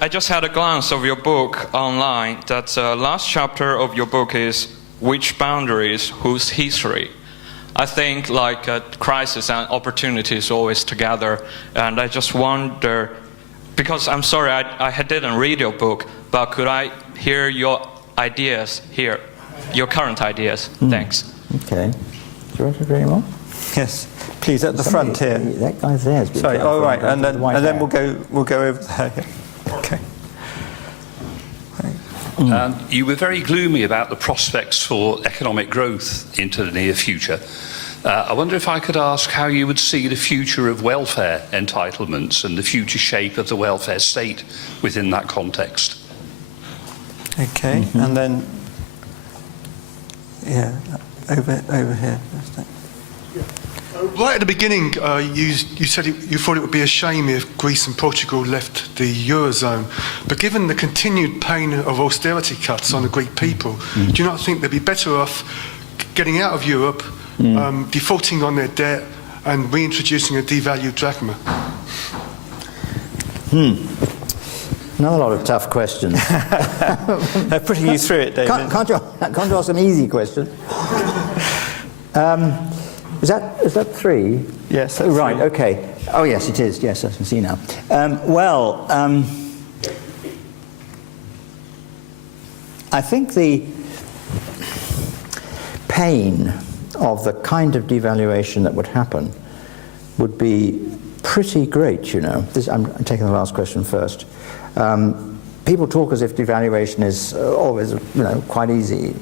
I just had a glance of your book online. That last chapter of your book is Which Boundaries, Whose History? I think like crisis and opportunities always together, and I just wonder, because I'm sorry I didn't read your book, but could I hear your ideas here, your current ideas? Thanks. Okay. Do you want to hear any more? Yes, please, at the front here. That guy's there. Sorry, all right, and then we'll go over there. Yeah. Okay. You were very gloomy about the prospects for economic growth into the near future. I wonder if I could ask how you would see the future of welfare entitlements and the future shape of the welfare state within that context. Okay, and then, yeah, over here. Right at the beginning, you said you thought it would be a shame if Greece and Portugal left the Eurozone. But given the continued pain of austerity cuts on the Greek people, do you not think they'd be better off getting out of Europe, defaulting on their debt, and reintroducing a devalued drachma? Another lot of tough questions. They're putting you through it, David. Can't you ask an easy question? Is that 3? Yes. Oh, right. 3. Okay. Oh, yes, it is. Yes, I can see now. I think the pain of the kind of devaluation that would happen would be pretty great. You know, I'm taking the last question first. People talk as if devaluation is always, quite easy,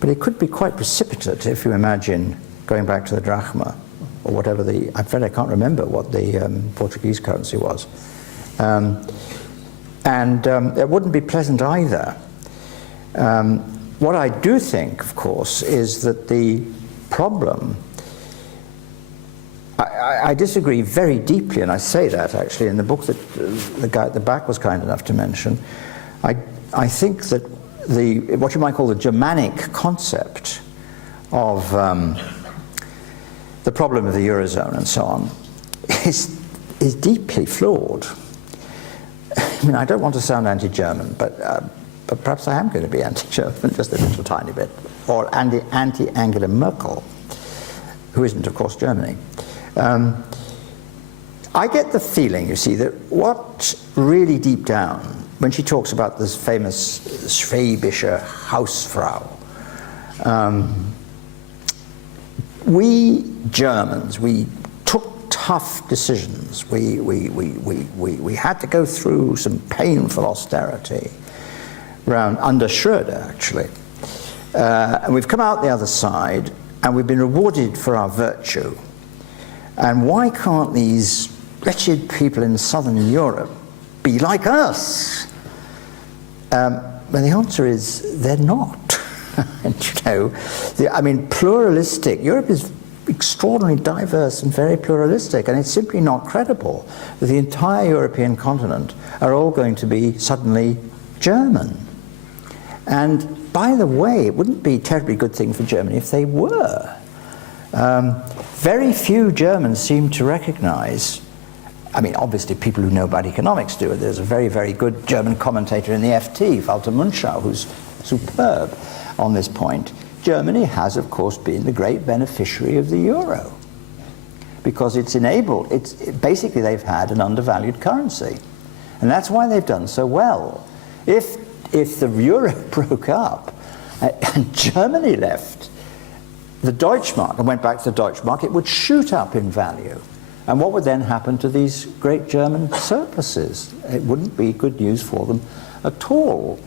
but it could be quite precipitate if you imagine going back to the drachma, or whatever I can't remember what the Portuguese currency was. It wouldn't be pleasant either. What I do think, of course, is that the problem, I disagree very deeply, and I say that actually in the book that the guy at the back was kind enough to mention. I think that what you might call the Germanic concept of the problem of the Eurozone and so on is deeply flawed. I mean, I don't want to sound anti-German, but perhaps I am going to be anti-German, just a little tiny bit, or anti-Angela Merkel, who isn't, of course, Germany. I get the feeling, you see, that what really deep down, when she talks about this famous Schwäbische Hausfrau, we Germans, we took tough decisions. We had to go through some painful austerity under Schröder, actually. And we've come out the other side, and we've been rewarded for our virtue. And why can't these wretched people in southern Europe be like us? Well, the answer is they're not. And, pluralistic. Europe is extraordinarily diverse and very pluralistic, and it's simply not credible that the entire European continent are all going to be suddenly German. And by the way, it wouldn't be a terribly good thing for Germany if they were. Very few Germans seem to recognize, I mean, obviously people who know about economics do it. There's a very, very good German commentator in the FT, Walter Munchau, who's superb on this point. Germany has, of course, been the great beneficiary of the euro because it's enabled, basically they've had an undervalued currency. And that's why they've done so well. If the euro broke up and Germany left the Deutschmark and went back to the Deutschmark, it would shoot up in value. And what would then happen to these great German surpluses? It wouldn't be good news for them at all.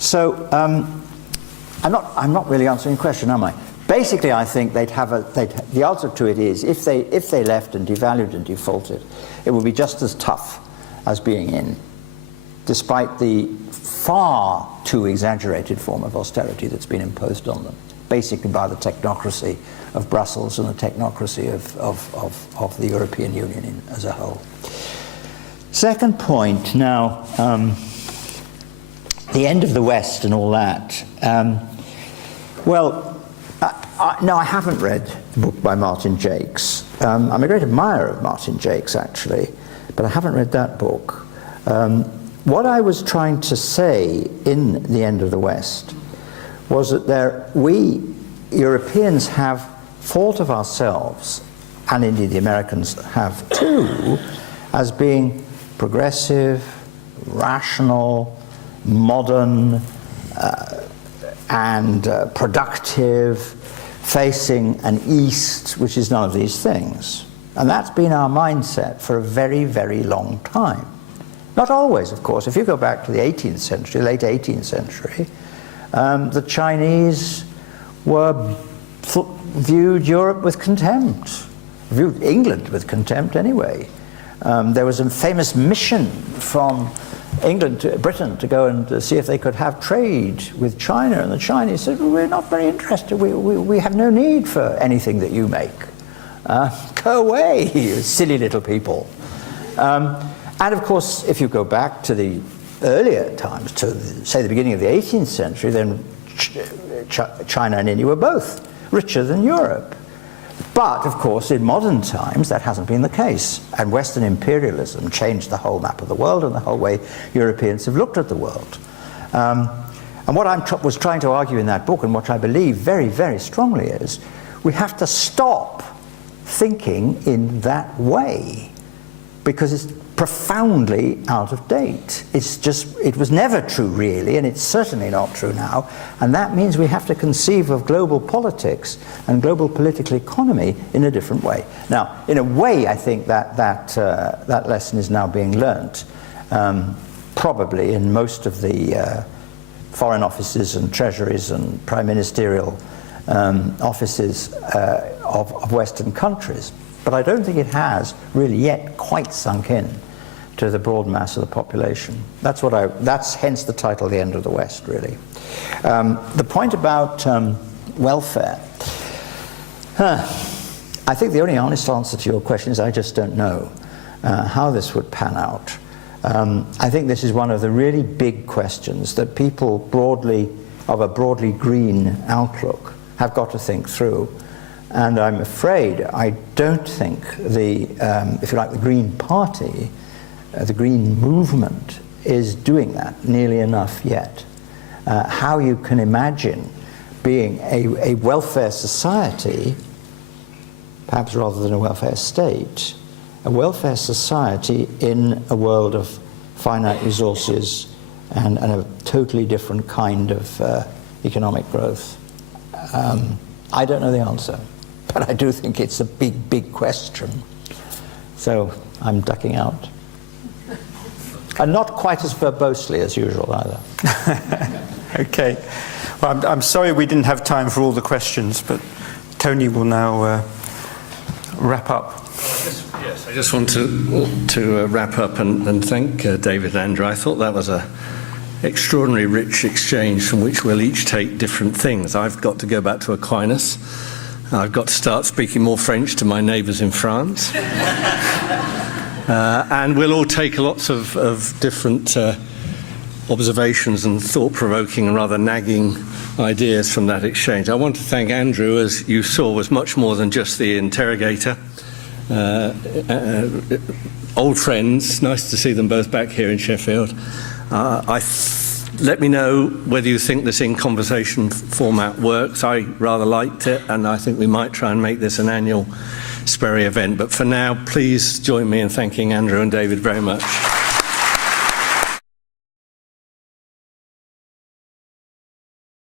So I'm not really answering the question, am I? Basically, I think the answer to it is if they left and devalued and defaulted, it would be just as tough as being in, despite the far too exaggerated form of austerity that's been imposed on them, basically by the technocracy of Brussels and the technocracy of the European Union as a whole. Second point, now, the end of the West and all that. No, I haven't read the book by Martin Jakes. I'm a great admirer of Martin Jakes, actually, but I haven't read that book. What I was trying to say in The End of the West was that we Europeans have thought of ourselves, and indeed the Americans have too, as being progressive, rational, modern, and productive, facing an East which is none of these things. And that's been our mindset for a very, very long time. Not always, of course. If you go back to the 18th century, late 18th century, the Chinese viewed Europe with contempt, viewed England with contempt anyway. There was a famous mission from England to Britain to go and see if they could have trade with China, and the Chinese said, well, we're not very interested, we have no need for anything that you make. Go away, you silly little people. And of course, if you go back to the earlier times, to say the beginning of the 18th century, then China and India were both richer than Europe. But of course, in modern times, that hasn't been the case. And Western imperialism changed the whole map of the world and the whole way Europeans have looked at the world. And what I was trying to argue in that book, and what I believe very, very strongly is, we have to stop thinking in that way, because it's profoundly out of date. It was never true really, and it's certainly not true now, and that means we have to conceive of global politics and global political economy in a different way. Now, in a way, I think that lesson is now being learnt, probably in most of the foreign offices and treasuries and prime ministerial offices of Western countries. But I don't think it has really yet quite sunk in to the broad mass of the population. That's hence the title, The End of the West, really. The point about welfare, I think the only honest answer to your question is I just don't know how this would pan out. I think this is one of the really big questions that people of a broadly green outlook have got to think through. And I'm afraid I don't think if you like, the Green Party, the Green Movement is doing that nearly enough yet. How you can imagine being a welfare society, perhaps rather than a welfare state, a welfare society in a world of finite resources and a totally different kind of economic growth. I don't know the answer, but I do think it's a big, big question. So I'm ducking out. And not quite as verbosely as usual either. Okay. Well, I'm sorry we didn't have time for all the questions, but Tony will now wrap up. Yes, I just want to wrap up and thank David and Andrew. I thought that was an extraordinarily rich exchange from which we'll each take different things. I've got to go back to Aquinas. I've got to start speaking more French to my neighbours in France. And we'll all take lots of different observations and thought-provoking and rather nagging ideas from that exchange. I want to thank Andrew, as you saw, was much more than just the interrogator. Old friends, nice to see them both back here in Sheffield. Let me know whether you think this in-conversation format works. I rather liked it, and I think we might try and make this an annual Sperry event. But for now, please join me in thanking Andrew and David very much.